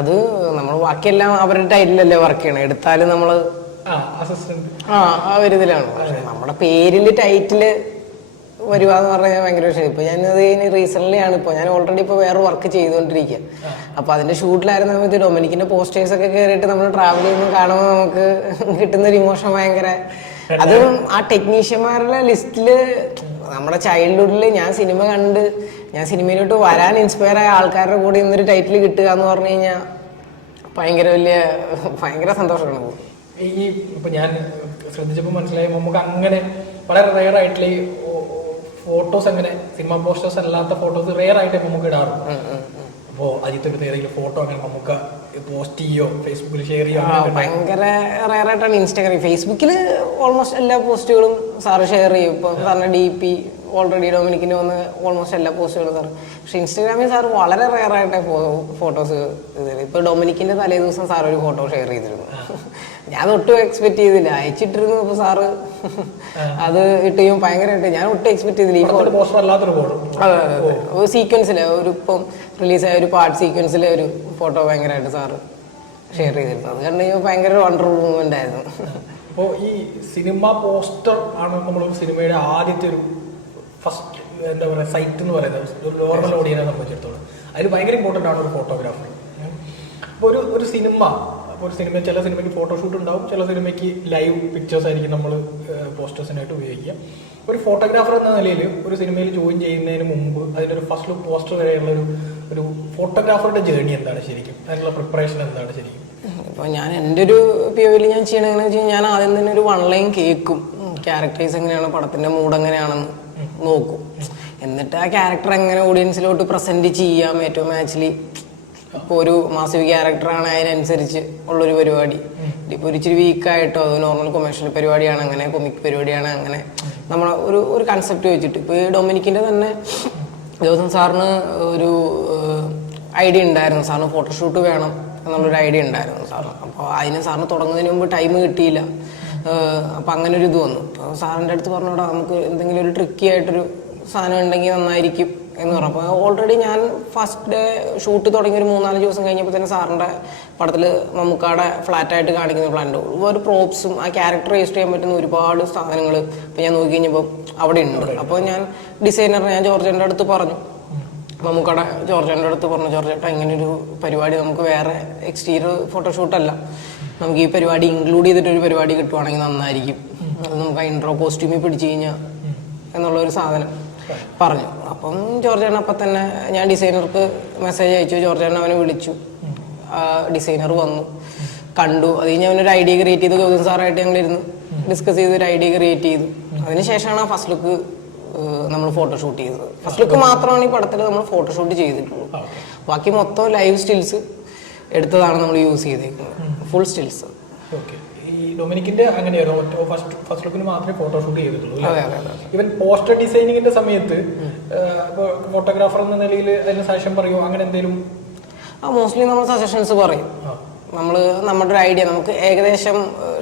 അത് നമ്മൾ ബാക്കിയെല്ലാം അവരുടെ ടൈറ്റിലല്ലേ വർക്ക് ചെയ്യണം, എടുത്താലും നമ്മള് ആ ഒരു ഇതിലാണ്. പക്ഷെ നമ്മുടെ പേരില് ടൈറ്റില് വരുക എന്ന് പറഞ്ഞാൽ ഭയങ്കര വിഷയം. ഇപ്പൊ ഞാനത് റീസെന്റ് ആണ്, ഇപ്പൊ ഞാൻ ഓൾറെഡി ഇപ്പൊ വേറെ വർക്ക് ചെയ്തുകൊണ്ടിരിക്കുക. അപ്പൊ അതിന്റെ ഷൂട്ടിലായിരുന്ന സമയത്ത് ഡൊമിനിക്കിന്റെ പോസ്റ്റേഴ്സ് ഒക്കെ കയറിയിട്ട് നമ്മൾ ട്രാവൽ ചെയ്യുമ്പോൾ കാണുമ്പോൾ നമുക്ക് കിട്ടുന്ന ഒരു ഇമോഷൻ ഭയങ്കര. അതും ആ ടെക്നീഷ്യന്മാരുടെ ലിസ്റ്റില് നമ്മുടെ ചൈൽഡ്ഹുഡില് ഞാൻ സിനിമ കണ്ട് ഞാൻ സിനിമയിലോട്ട് വരാൻ ഇൻസ്പയർ ആയ ആൾക്കാരുടെ കൂടെ ഇന്നൊരു ടൈറ്റിൽ കിട്ടുക എന്ന് പറഞ്ഞു കഴിഞ്ഞാൽ ഭയങ്കര സന്തോഷമാണ്. ഈ ഇപ്പൊ ഞാൻ ശ്രദ്ധിച്ചപ്പോൾ മനസ്സിലായി, നമുക്ക് അങ്ങനെ വളരെ റെയർ ആയിട്ടുള്ള ഈ ഫോട്ടോസ്, അങ്ങനെ സിനിമ പോസ്റ്റേഴ്സ് അല്ലാത്ത ഫോട്ടോസ് റെയർ ആയിട്ട് നമുക്ക് ഇടാറുണ്ട്. അപ്പോൾ അജിത്തിന്റെ ഏതെങ്കിലും ഫോട്ടോ അങ്ങനെ നമുക്ക് പോസ്റ്റ് ചെയ്യോ ഫേസ്ബുക്കിൽ ഷെയർ ചെയ്യോ? ഭയങ്കര റെയർ ആയിട്ടാണ്. ഇൻസ്റ്റാഗ്രാം, ഫേസ്ബുക്കിൽ ഓൾമോസ്റ്റ് എല്ലാ പോസ്റ്റുകളും സാറ് ഷെയർ ചെയ്യും. ഇപ്പൊ സാറിന്റെ DP ഓൾറെഡി ഡൊമിനിക്കിന് വന്ന് ഓൾമോസ്റ്റ് എല്ലാ പോസ്റ്റുകളും സാർ. പക്ഷെ ഇൻസ്റ്റാഗ്രാമിൽ സാർ വളരെ റെയർ ആയിട്ട് ഫോട്ടോസ് ഇത്. ഇപ്പൊ ഡൊമിനിക്കിന്റെ തലേ ദിവസം സാർ ഒരു ഫോട്ടോ ഷെയർ ചെയ്തിരുന്നു. ഞാൻ ഒട്ടും എക്സ്പെക്ട് ചെയ്തില്ല, അയച്ചിട്ടിരുന്നു. അപ്പൊ സാറ് അത് ഇട്ട് ഭയങ്കരമായിട്ട് ഞാൻ ഒട്ടും എക്സ്പെക്ട് ചെയ്തില്ല. ഈ ഒരു സീക്വൻസിലെ ഒരു ഇപ്പം റിലീസായ ഒരു പാർട്ട് സീക്വൻസിലെ ഒരു ഫോട്ടോ ഭയങ്കരമായിട്ട് സാറ് ഷെയർ ചെയ്തിരുന്നു. അത് കണ്ട് ഭയങ്കര വണ്ടർഫുൾ മൂവ്മെന്റ് ആയിരുന്നു. അപ്പോൾ ഈ സിനിമ പോസ്റ്റർ ആണ് നമ്മൾ സിനിമയുടെ ആദ്യത്തെ ഒരു ഫസ്റ്റ് എന്താ പറയുക സൈറ്റ് എന്ന് പറയുന്നത്. ഒരു നോർമൽ ഓഡിയനെ സംബന്ധിച്ചിടത്തോളം അതിൽ ഭയങ്കര ഇമ്പോർട്ടൻ്റ് ആണ് ഒരു ഫോട്ടോഗ്രാഫർ. അപ്പോൾ ഒരു സിനിമ, ഒരു സിനിമ, ചില സിനിമയ്ക്ക് ഫോട്ടോഷൂട്ട് ഉണ്ടാവും, ചില സിനിമയ്ക്ക് ലൈവ് പിക്ചേഴ്സ് ആയിരിക്കും നമ്മൾ പോസ്റ്റേഴ്സിനായിട്ട് ഉപയോഗിക്കുക. ഒരു ഫോട്ടോഗ്രാഫർ എന്ന നിലയിൽ ഒരു സിനിമയിൽ ജോയിൻ ചെയ്യുന്നതിന് മുമ്പ് അതിൻ്റെ ഒരു ഫസ്റ്റ് ലുക്ക് പോസ്റ്റർ വരെയുള്ള ഒരു ഫോട്ടോഗ്രാഫറുടെ ജേർണി എന്താണ് ശരിക്കും, അതിനുള്ള പ്രിപ്പറേഷൻ എന്താണ് ശരിക്കും? ഇപ്പോൾ ഞാൻ എൻ്റെ ഒരു POV ഞാൻ ചെയ്യണമെന്ന് വെച്ച് കഴിഞ്ഞാൽ ഞാൻ ആദ്യം തന്നെ ഒരു 1 ലൈൻ കേൾക്കും. ക്യാരക്ടേഴ്സ് എങ്ങനെയാണ്, പടത്തിൻ്റെ മൂഡ് എങ്ങനെയാണെന്ന് നോക്കും. എന്നിട്ട് ആ ക്യാരക്ടർ എങ്ങനെ ഓഡിയൻസിലോട്ട് പ്രസൻറ്റ് ചെയ്യാം ഏറ്റവും ആക്ച്വലി. ഇപ്പോൾ ഒരു മാസിക് ക്യാരക്ടറാണ്, അതിനനുസരിച്ച് ഉള്ളൊരു പരിപാടി. ഇപ്പോൾ ഒരു ഇച്ചിരി വീക്കായിട്ടോ അത് നോർമൽ കൊമേഴ്ഷ്യൽ പരിപാടിയാണ്, അങ്ങനെ കൊമിക് പരിപാടിയാണ്, അങ്ങനെ നമ്മൾ ഒരു കൺസെപ്റ്റ് വെച്ചിട്ട്. ഇപ്പോൾ ഈ ഡൊമിനിക്കിൻ്റെ തന്നെ ദിവസം സാറിന് ഒരു ഐഡിയ ഉണ്ടായിരുന്നു, സാറിന് ഫോട്ടോഷൂട്ട് വേണം എന്നുള്ളൊരു ഐഡിയ ഉണ്ടായിരുന്നു സാറിന്. അപ്പോൾ അതിന് സാറിന് തുടങ്ങുന്നതിന് മുമ്പ് ടൈം കിട്ടിയില്ല. അപ്പം അങ്ങനെ ഒരു ഇത് വന്നു. അപ്പോൾ സാറിൻ്റെ അടുത്ത് പറഞ്ഞോടാ നമുക്ക് എന്തെങ്കിലും ഒരു ട്രിക്കി ആയിട്ടൊരു സാധനം ഉണ്ടെങ്കിൽ നന്നായിരിക്കും എന്ന് പറഞ്ഞു. അപ്പോൾ ഓൾറെഡി ഞാൻ ഫസ്റ്റ് ഡേ ഷൂട്ട് തുടങ്ങി ഒരു 3-4 ദിവസം കഴിഞ്ഞപ്പോൾ തന്നെ സാറിൻ്റെ പടത്തിൽ മമ്മൂക്കാടെ ഫ്ലാറ്റായിട്ട് കാണിക്കുന്ന പ്ലാന്റ് ഒരുപാട് പ്രോപ്സും ആ ക്യാരക്ടർ രജിസ്റ്റർ ചെയ്യാൻ പറ്റുന്ന ഒരുപാട് സാധനങ്ങൾ ഇപ്പോൾ ഞാൻ നോക്കി കഴിഞ്ഞപ്പോൾ അവിടെ ഉണ്ട്. അപ്പോൾ ഞാൻ ഡിസൈനറിനെ ഞാൻ ജോർജേൻ്റെ അടുത്ത് പറഞ്ഞു, മമ്മൂക്കാടെ ജോർജേൻ്റെ അടുത്ത് പറഞ്ഞു, ജോർജേട്ടാ ഇങ്ങനൊരു പരിപാടി നമുക്ക് വേറെ എക്സ്റ്റീരിയർ ഫോട്ടോഷൂട്ടല്ല, നമുക്ക് ഈ പരിപാടി ഇൻക്ലൂഡ് ചെയ്തിട്ടൊരു പരിപാടി കിട്ടുവാണെങ്കിൽ നന്നായിരിക്കും, അത് നമുക്ക് ആ ഇൻട്രോ കോസ്റ്റ്യൂമിൽ പിടിച്ചു കഴിഞ്ഞാൽ എന്നുള്ളൊരു സാധനം പറഞ്ഞു. അപ്പം ജോർജേട്ടൻ അപ്പം തന്നെ ഞാൻ ഡിസൈനർക്ക് മെസ്സേജ് അയച്ചു, ജോർജേട്ടൻ അവനെ വിളിച്ചു, ഡിസൈനർ വന്നു കണ്ടു. അത് കഴിഞ്ഞ് അവനൊരു ഐഡിയ ക്രിയേറ്റ് ചെയ്ത് ഗൗതം സാറായിട്ട് ഞങ്ങളിരുന്ന് ഡിസ്കസ് ചെയ്ത് ഒരു ഐഡിയ ക്രിയേറ്റ് ചെയ്തു. അതിനുശേഷമാണ് ആ ഫസ്റ്റ് ലുക്ക് നമ്മൾ ഫോട്ടോഷൂട്ട് ചെയ്തത്. ഫസ്റ്റ് ലുക്ക് മാത്രമാണ് ഈ പടത്തിൽ നമ്മൾ ഫോട്ടോഷൂട്ട് ചെയ്തിട്ടുള്ളൂ. ബാക്കി മൊത്തം ലൈവ് സ്റ്റിൽസ് എടുത്തതാണ് നമ്മൾ യൂസ് ചെയ്തേക്കുന്നത്, ഫുൾ സ്റ്റിൽസ്. ഈ ഡൊമിനിക്കിന്റെ അങ്ങനെയായിരുന്നു, ഫസ്റ്റ് ലുക്കിന് മാത്രമേ ഫോട്ടോഷൂട്ട് ചെയ്തിട്ടുള്ളൂ. ഇവൻ പോസ്റ്റർ ഡിസൈനിങ്ങിന്റെ സമയത്ത് ഫോട്ടോഗ്രാഫർ എന്ന നിലയിൽ അതിന് സജഷൻ പറയുമോ, അങ്ങനെ എന്തെങ്കിലും? മോസ്റ്റ്ലി നമ്മൾ സജഷൻസ് പറയും. നമ്മൾ നമ്മുടെ ഒരു ഐഡിയ, നമുക്ക് ഏകദേശം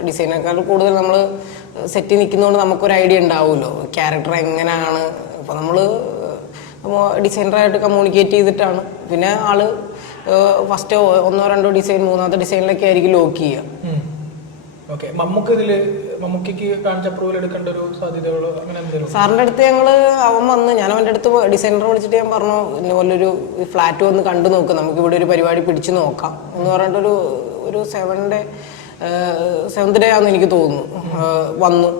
ഡിസൈനേക്കാൾ കൂടുതൽ നമ്മൾ സെറ്റ് നിൽക്കുന്നതുകൊണ്ട് നമുക്കൊരു ഐഡിയ ഉണ്ടാവുമല്ലോ ക്യാരക്ടർ എങ്ങനെയാണ്. അപ്പോൾ നമ്മൾ ഡിസൈനറായിട്ട് കമ്മ്യൂണിക്കേറ്റ് ചെയ്തിട്ടാണ്. പിന്നെ ആള് ഫസ്റ്റ് 1-2 ഡിസൈൻ, 3-ാമത്തെ ഡിസൈനിലൊക്കെ ആയിരിക്കും ലോക്ക് ചെയ്യുക. മമ്മൂക്കിക്ക് കാണിച്ച അപ്രൂവൽ എടുക്കേണ്ട ഒരു സാധ്യതകളോ അങ്ങനെ എന്തെങ്കിലും? സാറിൻ്റെ അടുത്ത് അവൻ വന്ന്, ഞാൻ അവൻ്റെ അടുത്ത് ഡിസൈനറെ വിളിച്ചിട്ട് ഞാൻ പറഞ്ഞു ഇന്ന പോലൊരു ഫ്ലാറ്റ് വന്ന് കണ്ടു നോക്ക്, നമുക്ക് ഇവിടെ ഒരു പരിപാടി പിടിച്ചു നോക്കാം എന്ന് പറഞ്ഞിട്ടൊരു 7th ഡേ ആണെന്ന് എനിക്ക് തോന്നുന്നു. വന്നു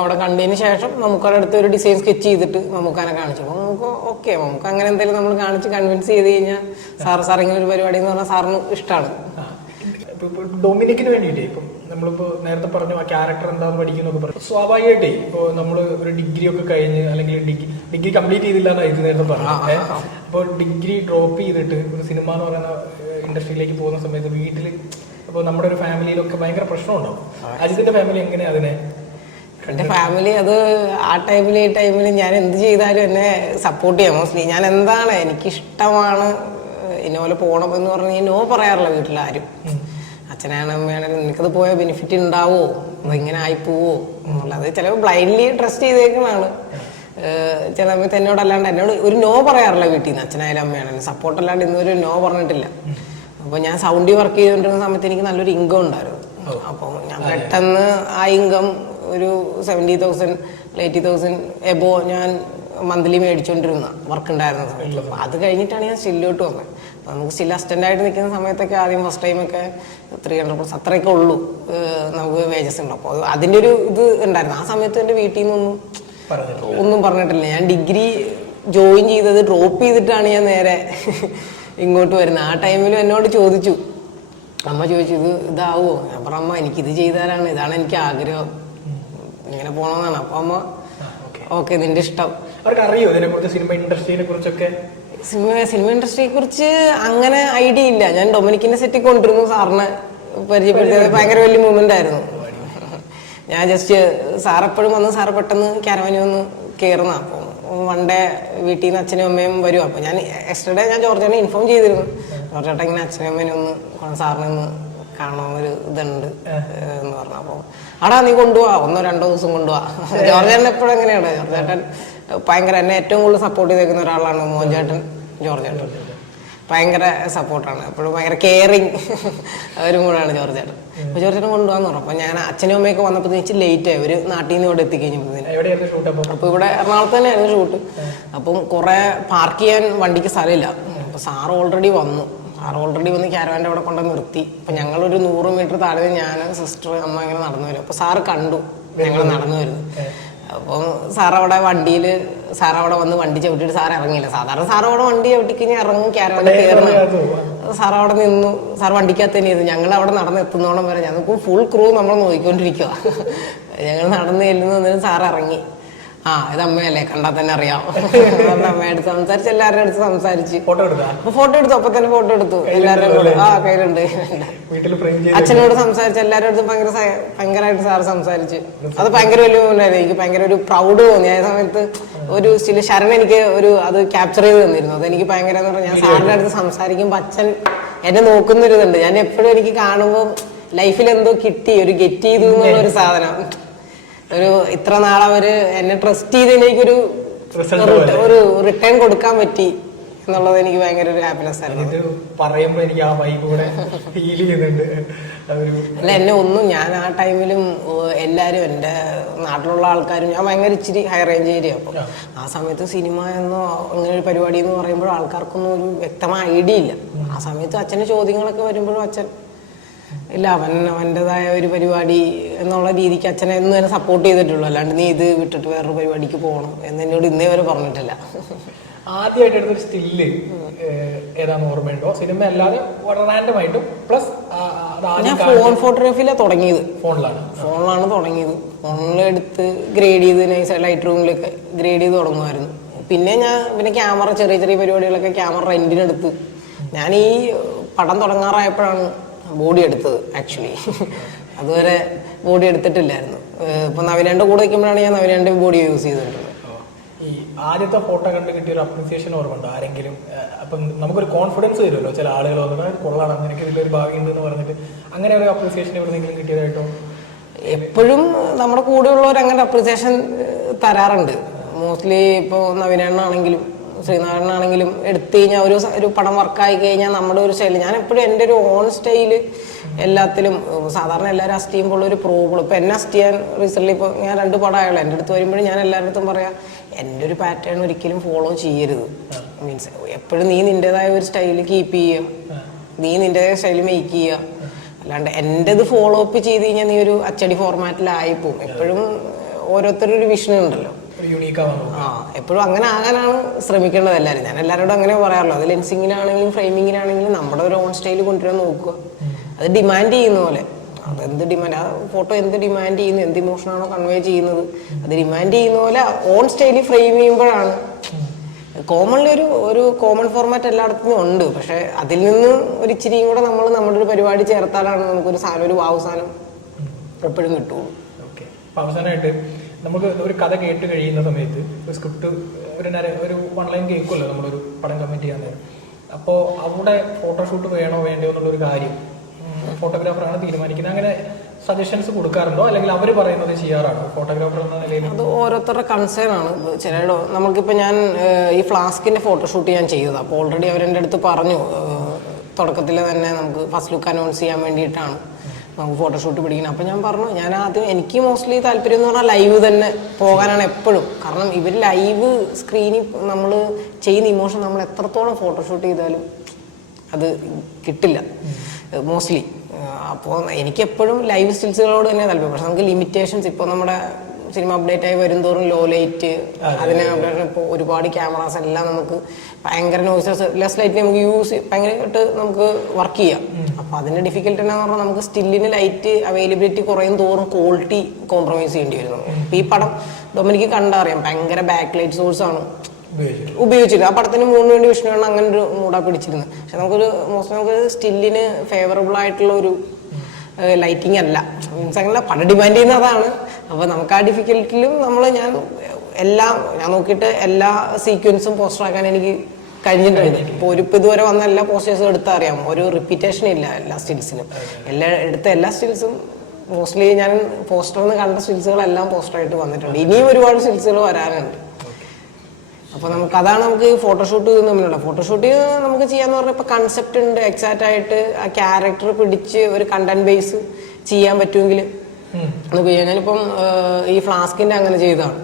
അവിടെ കണ്ടതിന് ശേഷം നമുക്കവിടെ അടുത്ത് ഒരു ഡിസൈൻ സ്കെച്ച് ചെയ്തിട്ട് നമുക്കനെ കാണിച്ചു. അപ്പോൾ നമുക്ക് ഓക്കെ, നമുക്ക് അങ്ങനെ എന്തെങ്കിലും നമ്മൾ കാണിച്ച് കൺവിൻസ് ചെയ്ത് കഴിഞ്ഞാൽ സാർ ഇങ്ങനെ ഒരു പരിപാടി എന്ന് പറഞ്ഞാൽ സാറിന് ഇഷ്ടമാണ്. ഡൊമിനിക്കിന് വേണ്ടിയിട്ട് ഇപ്പം നമ്മളിപ്പോൾ നേരത്തെ പറഞ്ഞു ആ ക്യാരക്ടർ എന്താണെന്ന് പഠിക്കുന്നൊക്കെ പറഞ്ഞു. സ്വാഭാവികമായിട്ടേ ഇപ്പോൾ നമ്മൾ ഒരു ഡിഗ്രി ഒക്കെ കഴിഞ്ഞ് അല്ലെങ്കിൽ ഡിഗ്രി കംപ്ലീറ്റ് ചെയ്തില്ല എന്നാണ് ഇത് നേരത്തെ പറഞ്ഞു. അപ്പോൾ ഡിഗ്രി ഡ്രോപ്പ് ചെയ്തിട്ട് ഒരു സിനിമ എന്ന് പറയുന്ന ഇൻഡസ്ട്രിയിലേക്ക് പോകുന്ന സമയത്ത് വീട്ടിൽ അപ്പോൾ നമ്മുടെ ഒരു ഫാമിലിയിലൊക്കെ ഭയങ്കര പ്രശ്നമുണ്ടാവും. അജിത്തിന്റെ ഫാമിലി എങ്ങനെയാ അതിനെ? എൻ്റെ ഫാമിലി അത് ആ ടൈമിൽ ഈ ടൈമിൽ ഞാൻ എന്ത് ചെയ്താലും എന്നെ സപ്പോർട്ട് ചെയ്യാം. മോസ്റ്റ്ലി ഞാൻ എന്താണ് എനിക്കിഷ്ടമാണ് ഇന്നപോലെ പോകണം എന്ന് പറഞ്ഞ് നോ പറയാറില്ല വീട്ടിലാരും. അച്ഛനാണ് അമ്മയാണെങ്കിലും നിനക്കത് പോയാൽ ബെനിഫിറ്റ് ഉണ്ടാവോ, ഇങ്ങനെ ആയിപ്പോവോ എന്നുള്ളത് ചിലപ്പോൾ ബ്ലൈൻഡ്ലി ട്രസ്റ്റ് ചെയ്തേക്കുന്നതാണ്. ചില സമയത്ത് എന്നോട് ഒരു നോ പറയാറില്ല വീട്ടിൽ നിന്ന്. അച്ഛനായാലും അമ്മയാണെങ്കിലും സപ്പോർട്ടല്ലാണ്ട് ഇന്നൊരു നോ പറഞ്ഞിട്ടില്ല. അപ്പോൾ ഞാൻ സൗണ്ടി വർക്ക് ചെയ്തുകൊണ്ടിരുന്ന സമയത്ത് എനിക്ക് നല്ലൊരു ഇൻകം ഉണ്ടായിരുന്നു. അപ്പോൾ ഞാൻ പെട്ടെന്ന് ആ ഇൻകം ഒരു 70,000 80,000 എബോ ഞാൻ മന്ത്ലി മേടിച്ചുകൊണ്ടിരുന്ന വർക്ക് ഉണ്ടായിരുന്ന സമയത്ത്. അപ്പോൾ അത് കഴിഞ്ഞിട്ടാണ് ഞാൻ സ്റ്റില്ലോട്ട് വന്നത്. അപ്പോൾ നമുക്ക് സ്റ്റിൽ അസിസ്റ്റൻ്റായിട്ട് നിൽക്കുന്ന സമയത്തൊക്കെ ആദ്യം ഫസ്റ്റ് ടൈമൊക്കെ 300+ അത്രയൊക്കെ ഉള്ളൂ നമുക്ക് വേജസ് ഉണ്ട്. അപ്പോൾ അതിൻ്റെ ഒരു ഇത് ഉണ്ടായിരുന്നു. ആ സമയത്ത് എൻ്റെ വീട്ടിൽ നിന്നൊന്നും ഒന്നും പറഞ്ഞിട്ടില്ല. ഞാൻ ഡിഗ്രി ജോയിൻ ചെയ്തത് ഡ്രോപ്പ് ചെയ്തിട്ടാണ് ഞാൻ നേരെ ഇങ്ങോട്ട് വരുന്നത്. ആ ടൈമിലും എന്നോട് ചോദിച്ചു, അമ്മ ചോദിച്ചു ഇതാവോ? ഞാൻ പറഞ്ഞ അമ്മ എനിക്കിത് ചെയ്താലാണ്, ഇതാണ് എനിക്ക് ആഗ്രഹം, ഇങ്ങനെ പോകണമെന്നാണ്. അപ്പൊ അമ്മ ഓക്കെ നിന്റെ ഇഷ്ടം. അവർക്ക് അറിയോ ഇതിനെക്കുറിച്ച്, സിനിമ ഇൻഡസ്ട്രിയെ കുറിച്ചൊക്കെ? സിനിമ ഇൻഡസ്ട്രിയെ കുറിച്ച് അങ്ങനെ ഐഡിയ ഇല്ല. ഞാൻ ഡൊമിനിക്കിന്റെ സെറ്റിൽ കൊണ്ടിരുന്നു, സാറിനെ പരിചയപ്പെടുത്തിയത് ഭയങ്കര വലിയ മൂവ്മെന്റ് ആയിരുന്നു. ഞാൻ ജസ്റ്റ് സാറെപ്പോഴും വന്ന് സാറ് പെട്ടെന്ന് ക്യാരവാനി വന്ന് കയറുന്ന. അപ്പം വൺ ഡേ വീട്ടിൽ നിന്ന് അച്ഛനും അമ്മയും വരും. അപ്പം ഞാൻ എക്സ്ട്രാ ഞാൻ ജോർജേട്ടനെ ഇൻഫോം ചെയ്തിരുന്നു, ജോർജേട്ടൻ ഇങ്ങനെ അച്ഛനും അമ്മേനെ ഒന്ന് സാറിനെ ഒന്ന് കാണാനൊരു ഇതുണ്ട് എന്ന് പറഞ്ഞു. അപ്പം ആടാ നീ കൊണ്ടുപോവാ, 1-2 ദിവസം കൊണ്ടുപോവാ. ജോർജേട്ടൻ എപ്പോഴും എങ്ങനെയാണ്, ജോർജേട്ടൻ ഭയങ്കര എന്നെ ഏറ്റവും കൂടുതൽ സപ്പോർട്ട് ചെയ്തേക്കുന്ന ഒരാളാണ് മോഹൻചേട്ടൻ. ജോർജേട്ടൻ ഭയങ്കര സപ്പോർട്ടാണ്, എപ്പോഴും ഭയങ്കര കെയറിങ് ഒരു കൂടാണ് ജോർജേട്ടൻ. അപ്പോൾ ജോർജേട്ടൻ കൊണ്ടുപോകാന്ന് പറഞ്ഞു. അപ്പോൾ ഞാൻ അച്ഛനും അമ്മയൊക്കെ വന്നപ്പോൾ വെച്ച് ലേറ്റായി, ഒരു നാട്ടിൽ നിന്ന് ഇവിടെ എത്തിക്കഴിഞ്ഞപ്പോൾ. അപ്പോൾ ഇവിടെ എറണാകുളത്ത് തന്നെയായിരുന്നു ഷൂട്ട്. അപ്പം കുറേ പാർക്ക് ചെയ്യാൻ വണ്ടിക്ക് സ്ഥലമില്ല. അപ്പോൾ സാറ് ഓൾറെഡി വന്നു ക്യാരവാൻ്റെ അവിടെ കൊണ്ട് നിർത്തി. അപ്പം ഞങ്ങളൊരു 100 മീറ്റർ താഴെ ഞാൻ സിസ്റ്റർ അമ്മ ഇങ്ങനെ നടന്നു വരും. അപ്പോൾ സാറ് കണ്ടു ഞങ്ങൾ നടന്നു വരുന്നു. അപ്പം സാറവിടെ വന്ന് വണ്ടി ചവിട്ടിയിട്ട് സാർ ഇറങ്ങിയില്ല. സാധാരണ സാറവിടെ വണ്ടി ചവിട്ടിക്കഴിഞ്ഞാൽ ഇറങ്ങും, ക്യാരവാനിൽ കയറണം. സാറവിടെ നിന്നു, സാർ വണ്ടിക്കകത്ത് തന്നെയായിരുന്നു. ഞങ്ങൾ അവിടെ നടന്നെത്തുന്നോളം വരെ ഞങ്ങൾക്ക് ഫുൾ ക്രൂ നമ്മൾ നോക്കിക്കൊണ്ടിരിക്കുക. ഞങ്ങൾ നടന്നു ചെല്ലുന്നതിന് സാർ ഇറങ്ങി. ഇത് അമ്മയല്ലേ, കണ്ടാൽ തന്നെ അറിയാം. അമ്മയടുത്ത് സംസാരിച്ച് എല്ലാവരുടെ അടുത്ത് സംസാരിച്ച് ഫോട്ടോ എടുത്തു. അപ്പൊ തന്നെ ഫോട്ടോ എടുത്തു എല്ലാവരുടെ കൂടെ. കയ്യിലുണ്ട്. അച്ഛനോട് സംസാരിച്ച് എല്ലാവരുടെ അടുത്തും ഭയങ്കരമായിട്ട് സാറ് സംസാരിച്ച്. അത് ഭയങ്കര വലിയ മൂവ്മെന്റായിരുന്നു. എനിക്ക് ഭയങ്കര ഒരു പ്രൗഡ് തോന്നി. ആ സമയത്ത് ഒരു സ്റ്റില് ശരൺ എനിക്ക് അത് ക്യാപ്ചർ ചെയ്ത് തന്നിരുന്നു. അതെനിക്ക് ഭയങ്കര എന്ന് പറഞ്ഞാൽ ഞാൻ സാറിന്റെ അടുത്ത് സംസാരിക്കുമ്പോൾ അച്ഛൻ എന്നെ നോക്കുന്നൊരിതുണ്ട്. ഞാൻ എപ്പോഴും എനിക്ക് കാണുമ്പോൾ ലൈഫിൽ എന്തോ കിട്ടി, ഒരു ഗെറ്റ് ചെയ്തു എന്നുള്ളൊരു സാധനം. ഒരു ഇത്ര നാളവര് എന്നെ ട്രസ്റ്റ് ചെയ്തതിലേക്കൊരു ഒരു റിട്ടേൺ കൊടുക്കാൻ പറ്റി എന്നുള്ളത് എനിക്ക് ഭയങ്കര ഒരു ഹാപ്പിനെസ് ആയിരുന്നു. പറയുമ്പോ എനിക്ക് ആ വൈബ് കൂടെ ഫീൽ ചെയ്യുന്നുണ്ട്. അല്ല എന്നെ ഒന്നും ഞാൻ ആ ടൈമിലും എല്ലാവരും എൻ്റെ നാട്ടിലുള്ള ആൾക്കാരും, ഞാൻ ഭയങ്കര ഇച്ചിരി ഹൈ റേഞ്ച് ഏരിയ. അപ്പോൾ ആ സമയത്ത് സിനിമ എന്നോ അങ്ങനെ ഒരു പരിപാടി എന്ന് പറയുമ്പോൾ ആൾക്കാർക്കൊന്നും ഒരു വ്യക്തമായ ഐഡിയ ഇല്ല. ആ സമയത്ത് അച്ഛൻ്റെ ചോദ്യങ്ങളൊക്കെ വരുമ്പോഴും അച്ഛൻ ഇല്ല അവൻ്റെതായ ഒരു പരിപാടി എന്നുള്ള രീതിക്ക് അച്ഛനെ എന്ന് തന്നെ സപ്പോർട്ട് ചെയ്തിട്ടുള്ളൂ. അല്ലാണ്ട് നീ ഇത് വിട്ടിട്ട് വേറൊരു പരിപാടിക്ക് പോകണം എന്ന് എന്നോട് ഇന്നേ വരെ പറഞ്ഞിട്ടില്ല. ആദ്യമായിട്ട് എടുത്തൊരു സ്റ്റില്ല് ഏതാണെന്ന് ഓർമ്മയുണ്ടോ? സിനിമ അല്ലാതെ റാൻഡമായിട്ടും പ്ലസ് ഞാൻ ഫോൺ ഫോട്ടോഗ്രാഫിയിലാണ് തുടങ്ങിയത്. ഫോണിലാണ് തുടങ്ങിയത്. ഫോണിലെടുത്ത് ഗ്രേഡ് ചെയ്ത് നൈസ് ലൈറ്റ് റൂമിലൊക്കെ ഗ്രേഡ് ചെയ്ത് തുടങ്ങുമായിരുന്നു. പിന്നെ ക്യാമറ ചെറിയ പരിപാടികളൊക്കെ ക്യാമറ റെന്റിനെടുത്ത് ഞാൻ ഈ പടം തുടങ്ങാറായപ്പോഴാണ് ബോഡി എടുത്തത്. ആക്ച്വലി അതുവരെ ബോഡി എടുത്തിട്ടില്ലായിരുന്നു. ഇപ്പൊ നവീനന്റെ കൂടെ നിൽക്കുമ്പോഴാണ് ഞാൻ നവീനന്റെ ബോഡി യൂസ് ചെയ്തിട്ടുള്ളത്. ഈ ആദ്യത്തെ ഫോട്ടോ കണ്ട് കിട്ടിയ ഒരു അപ്രീസിയേഷൻ ഓർമ്മയുണ്ടോ ആരെങ്കിലും? അപ്പം നമുക്കൊരു കോൺഫിഡൻസ് വരുമല്ലോ, ചില ആളുകൾ വന്നിട്ട് കൊള്ളാണ്, നിനക്ക് ഇതിലൊരു ഭാഗ്യമുണ്ട് എന്ന് പറഞ്ഞിട്ട് അങ്ങനെ ഒരു അപ്രീസിയേഷൻ എവിടെയെങ്കിലും കിട്ടിയതായിട്ടോ? എപ്പോഴും നമ്മുടെ കൂടെയുള്ളവർ അങ്ങനെ അപ്രീസിയേഷൻ തരാറുണ്ട്. മോസ്റ്റ്ലി ഇപ്പോൾ നവീനാണെങ്കിലും ശ്രീനാരായണനാണെങ്കിലും എടുത്തു കഴിഞ്ഞാൽ ഒരു പടം വർക്കായി കഴിഞ്ഞാൽ നമ്മുടെ ഒരു സ്റ്റൈൽ, ഞാൻ എപ്പോഴും എൻ്റെ ഒരു ഓൺ സ്റ്റൈല് എല്ലാത്തിലും. സാധാരണ എല്ലാവരും അസ്റ്റ് ചെയ്യുമ്പോൾ ഒരു പ്രോബ്ലം, ഇപ്പം എന്നെ അസ്റ്റ് ചെയ്യാൻ റീസെൻ്റ്ലി ഇപ്പോൾ ഞാൻ 2 പടമായുള്ളൂ. എൻ്റെ അടുത്ത് വരുമ്പോഴും ഞാൻ എല്ലാവരുടെ അടുത്തും പറയാം, എൻ്റെ ഒരു പാറ്റേൺ ഒരിക്കലും ഫോളോ ചെയ്യരുത്. മീൻസ് എപ്പോഴും നീ നിൻ്റെതായ ഒരു സ്റ്റൈല് കീപ്പ് ചെയ്യുക, നീ നിൻ്റെതായ സ്റ്റൈല് മേക്ക് ചെയ്യുക. അല്ലാണ്ട് എൻ്റെത് ഫോളോ അപ്പ് ചെയ്ത് കഴിഞ്ഞാൽ നീ ഒരു അച്ചടി ഫോർമാറ്റിലായിപ്പോവും. എപ്പോഴും ഓരോരുത്തരൊരു വിഷൻ ഉണ്ടല്ലോ, എപ്പോഴും അങ്ങനെ ആകാനാണ് ശ്രമിക്കേണ്ടത് എല്ലാവരും. ഞാൻ എല്ലാവരോടും അങ്ങനെ പറയാറുള്ളൂ. അത് ലെൻസിങ്ങിനാണെങ്കിലും ഫ്രെയിമിങ്ങിനാണെങ്കിലും നമ്മുടെ ഒരു ഓൺ സ്റ്റൈൽ കൊണ്ടുവരാൻ നോക്കുക. അത് ഡിമാൻഡ് ചെയ്യുന്ന പോലെ അത് എന്ത് ഡിമാൻഡ്, ആ ഫോട്ടോ എന്ത് ഡിമാൻഡ് ചെയ്യുന്നു, എന്ത് ഇമോഷനാണോ കൺവേ ചെയ്യുന്നത്, അത് ഡിമാൻഡ് ചെയ്യുന്ന പോലെ ഓൺ സ്റ്റൈലിൽ ഫ്രെയിം ചെയ്യുമ്പോഴാണ്. കോമൺലി ഒരു കോമൺ ഫോർമാറ്റ് എല്ലായിടത്തും ഉണ്ട്, പക്ഷെ അതിൽ നിന്ന് ഒരു ഇച്ചിരിയും കൂടെ നമ്മൾ നമ്മുടെ ഒരു പരിപാടി ചേർത്താലാണ് നമുക്കൊരു സാധനം, ഒരു വാവ് സാധനം എപ്പോഴും കിട്ടുള്ളൂ. ഓക്കെ. അപ്പോൾ അവസാനമായിട്ട് നമുക്ക് ഒരു കഥ കേട്ട് കഴിയുന്ന സമയത്ത് ഒരു സ്ക്രിപ്റ്റ് ഒരു ഓൺലൈൻ കേൾക്കുമല്ലോ നമ്മളൊരു പടം കമ്മിറ്റ് ചെയ്യാൻ നേരം. അപ്പോൾ അവിടെ ഫോട്ടോഷൂട്ട് വേണോ വേണ്ടയോ എന്നുള്ളൊരു കാര്യം ഫോട്ടോഗ്രാഫറാണ് തീരുമാനിക്കുന്നത്. അങ്ങനെ സജഷൻസ് കൊടുക്കാറുണ്ടോ, അല്ലെങ്കിൽ അവർ പറയുന്നത് ചെയ്യാറാണോ ഫോട്ടോഗ്രാഫർ എന്ന നിലയിൽ? അത് ഓരോരുത്തരുടെ കൺസേൺ ആണ്. ചിലടോ നമുക്കിപ്പോൾ ഞാൻ ഈ ഫ്ലാസ്കിൻ്റെ ഫോട്ടോഷൂട്ട് ഞാൻ ചെയ്തത്. അപ്പോൾ ഓൾറെഡി അവരെൻ്റെ അടുത്ത് പറഞ്ഞു തുടക്കത്തിൽ തന്നെ നമുക്ക് ഫസ്റ്റ് ലുക്ക് അനൗൺസ് ചെയ്യാൻ വേണ്ടിയിട്ടാണ് നമുക്ക് ഫോട്ടോഷൂട്ട് പിടിക്കുന്നത്. അപ്പോൾ ഞാൻ പറഞ്ഞു, ഞാൻ ആദ്യം എനിക്ക് മോസ്റ്റ്ലി താല്പര്യം എന്ന് പറഞ്ഞാൽ ലൈവ് തന്നെ പോകാനാണ് എപ്പോഴും. കാരണം ഇവർ ലൈവ് സ്ക്രീനിൽ നമ്മൾ ചെയ്യുന്ന ഇമോഷൻ നമ്മൾ എത്രത്തോളം ഫോട്ടോഷൂട്ട് ചെയ്താലും അത് കിട്ടില്ല മോസ്റ്റ്ലി. അപ്പോൾ എനിക്കെപ്പോഴും ലൈവ് സ്റ്റിൽസുകളോട് തന്നെ താല്പര്യം. പക്ഷെ നമുക്ക് ലിമിറ്റേഷൻസ്, ഇപ്പോൾ നമ്മുടെ സിനിമ അപ്ഡേറ്റ് ആയി വരും തോറും ലോ ലൈറ്റ്, അതിന് ഇപ്പോൾ ഒരുപാട് ക്യാമറാസ് എല്ലാം നമുക്ക് ഭയങ്കര നോയ്സസ്, ലെസ് ലൈറ്റ് നമുക്ക് യൂസ് ഭയങ്കരമായിട്ട് നമുക്ക് വർക്ക് ചെയ്യാം. അപ്പോൾ അതിൻ്റെ ഡിഫിക്കൽട്ടി എന്താണെന്ന് പറഞ്ഞാൽ നമുക്ക് സ്റ്റില്ലിന് ലൈറ്റ് അവൈലബിലിറ്റി കുറയും തോറും ക്വാളിറ്റി കോംപ്രമൈസ് ചെയ്യേണ്ടി വരുന്നു. ഇപ്പോൾ ഈ പടം ഡൊമിനിക്ക് കണ്ടറിയാം, ഭയങ്കര ബാക്ക് ലൈറ്റ് സോഴ്സാണ് ഉപയോഗിച്ചില്ല. ആ പടത്തിന് 3 വേണ്ടി വിഷ്ണുവാണ് അങ്ങനെ ഒരു മൂടാ പിടിച്ചിരുന്നത്. പക്ഷെ നമുക്ക് സ്റ്റില്ലിന് ഫേവറബിൾ ആയിട്ടുള്ള ഒരു ലൈറ്റിംഗ് അല്ല, മീൻസ് അങ്ങനെ പടം ഡിമാൻഡ് ചെയ്യുന്ന അതാണ്. അപ്പോൾ നമുക്ക് ആ ഡിഫിക്കൽറ്റിലും ഞാൻ നോക്കിയിട്ട് എല്ലാ സീക്വൻസും പോസ്റ്റർ ആക്കാൻ എനിക്ക് കഴിഞ്ഞിട്ടുണ്ട്. ഇപ്പോൾ ഇതുവരെ വന്ന എല്ലാ പോസ്റ്റേഴ്സും എടുത്താൽ അറിയാം, ഒരു റിപ്പീറ്റേഷൻ ഇല്ല എല്ലാ സ്റ്റിൽസിനും. എല്ലാ സ്റ്റിൽസും മോസ്റ്റ്ലി ഞാൻ പോസ്റ്ററിൽ നിന്ന് കണ്ട സ്റ്റിൽസുകളെല്ലാം പോസ്റ്ററായിട്ട് വന്നിട്ടുണ്ട്. ഇനിയും ഒരുപാട് സ്റ്റിൽസുകൾ വരാനുണ്ട്. അപ്പോൾ അതാണ് നമുക്ക് ഈ ഫോട്ടോഷൂട്ട് തമ്മിലുള്ള ഫോട്ടോഷൂട്ട് നമുക്ക് ചെയ്യാന്ന് പറഞ്ഞാൽ ഇപ്പോൾ കൺസെപ്റ്റ് ഉണ്ട്, എക്സാക്റ്റ് ആയിട്ട് ആ ക്യാരക്ടർ പിടിച്ച് ഒരു കണ്ടന്റ് ബേസ് ചെയ്യാൻ പറ്റുമെങ്കിൽ നമുക്ക് ചെയ്യാം. ഞാനിപ്പം ഈ ഫ്ലാസ്കിൻ്റെ അങ്ങനെ ചെയ്തതാണ്.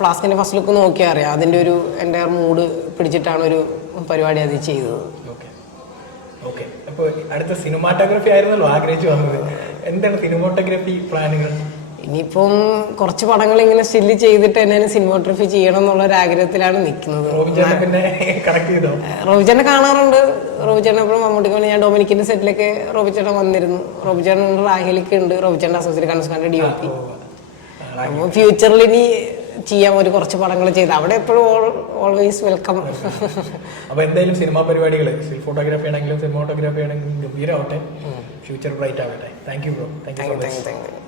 ഫ്ലാസ്കിൻ്റെ ഫസ്റ്റ് ലുക്ക് നോക്കിയാൽ അറിയാം, അതിൻ്റെ ഒരു എൻ്റെ മൂഡ് പിടിച്ചിട്ടാണ് ഒരു പരിപാടി അത് ചെയ്തത്. ഓക്കെ. അപ്പോൾ അടുത്ത സിനിമാറ്റോഗ്രാഫി ആയിരുന്നല്ലോ ആഗ്രഹിച്ചു വന്നത്. എന്താണ് സിനിമാറ്റോഗ്രാഫി പ്ലാനുകൾ? ഇനിയിപ്പം കുറച്ച് പടങ്ങൾ ഇങ്ങനെ സ്റ്റില് ചെയ്തിട്ട് തന്നെ സിനിമാറ്റോഗ്രാഫി ചെയ്യണം എന്നുള്ള ഒരു ആഗ്രഹത്തിലാണ് നിൽക്കുന്നത്. റോബിച്ചേട്ടനെ കാണാറുണ്ട്. റോബിച്ചേട്ടൻ എപ്പോഴും മമ്മൂട്ടിക്ക് ഞാൻ ഡൊമിനിക്കിന്റെ സെറ്റിലൊക്കെ റോബിച്ചേട്ടൻ വന്നിരുന്നു. റോബിച്ചേട്ടൻ റാഹിലേക്ക് ഉണ്ട്, റോബിച്ചേട്ടൻ അസോസിയേറ്റ് കൺസ്കാന്റെ DOP. അപ്പോൾ ഫ്യൂച്ചറിൽ ഇനി ചെയ്യാൻ കുറച്ച് പടങ്ങൾ ചെയ്ത് അവിടെ എപ്പോഴും ഓൾവേസ് വെൽക്കം. അപ്പോൾ എന്തായാലും സിനിമാ പരിപാടികൾ, സ്റ്റിൽ ഫോട്ടോഗ്രാഫി ആണെങ്കിലും സിനിമാറ്റോഗ്രാഫി ആണെങ്കിലും ഗംഭീരമാവട്ടെ, ഫ്യൂച്ചർ ബ്രൈറ്റ് ആവട്ടെ. Thank you bro. Thank you.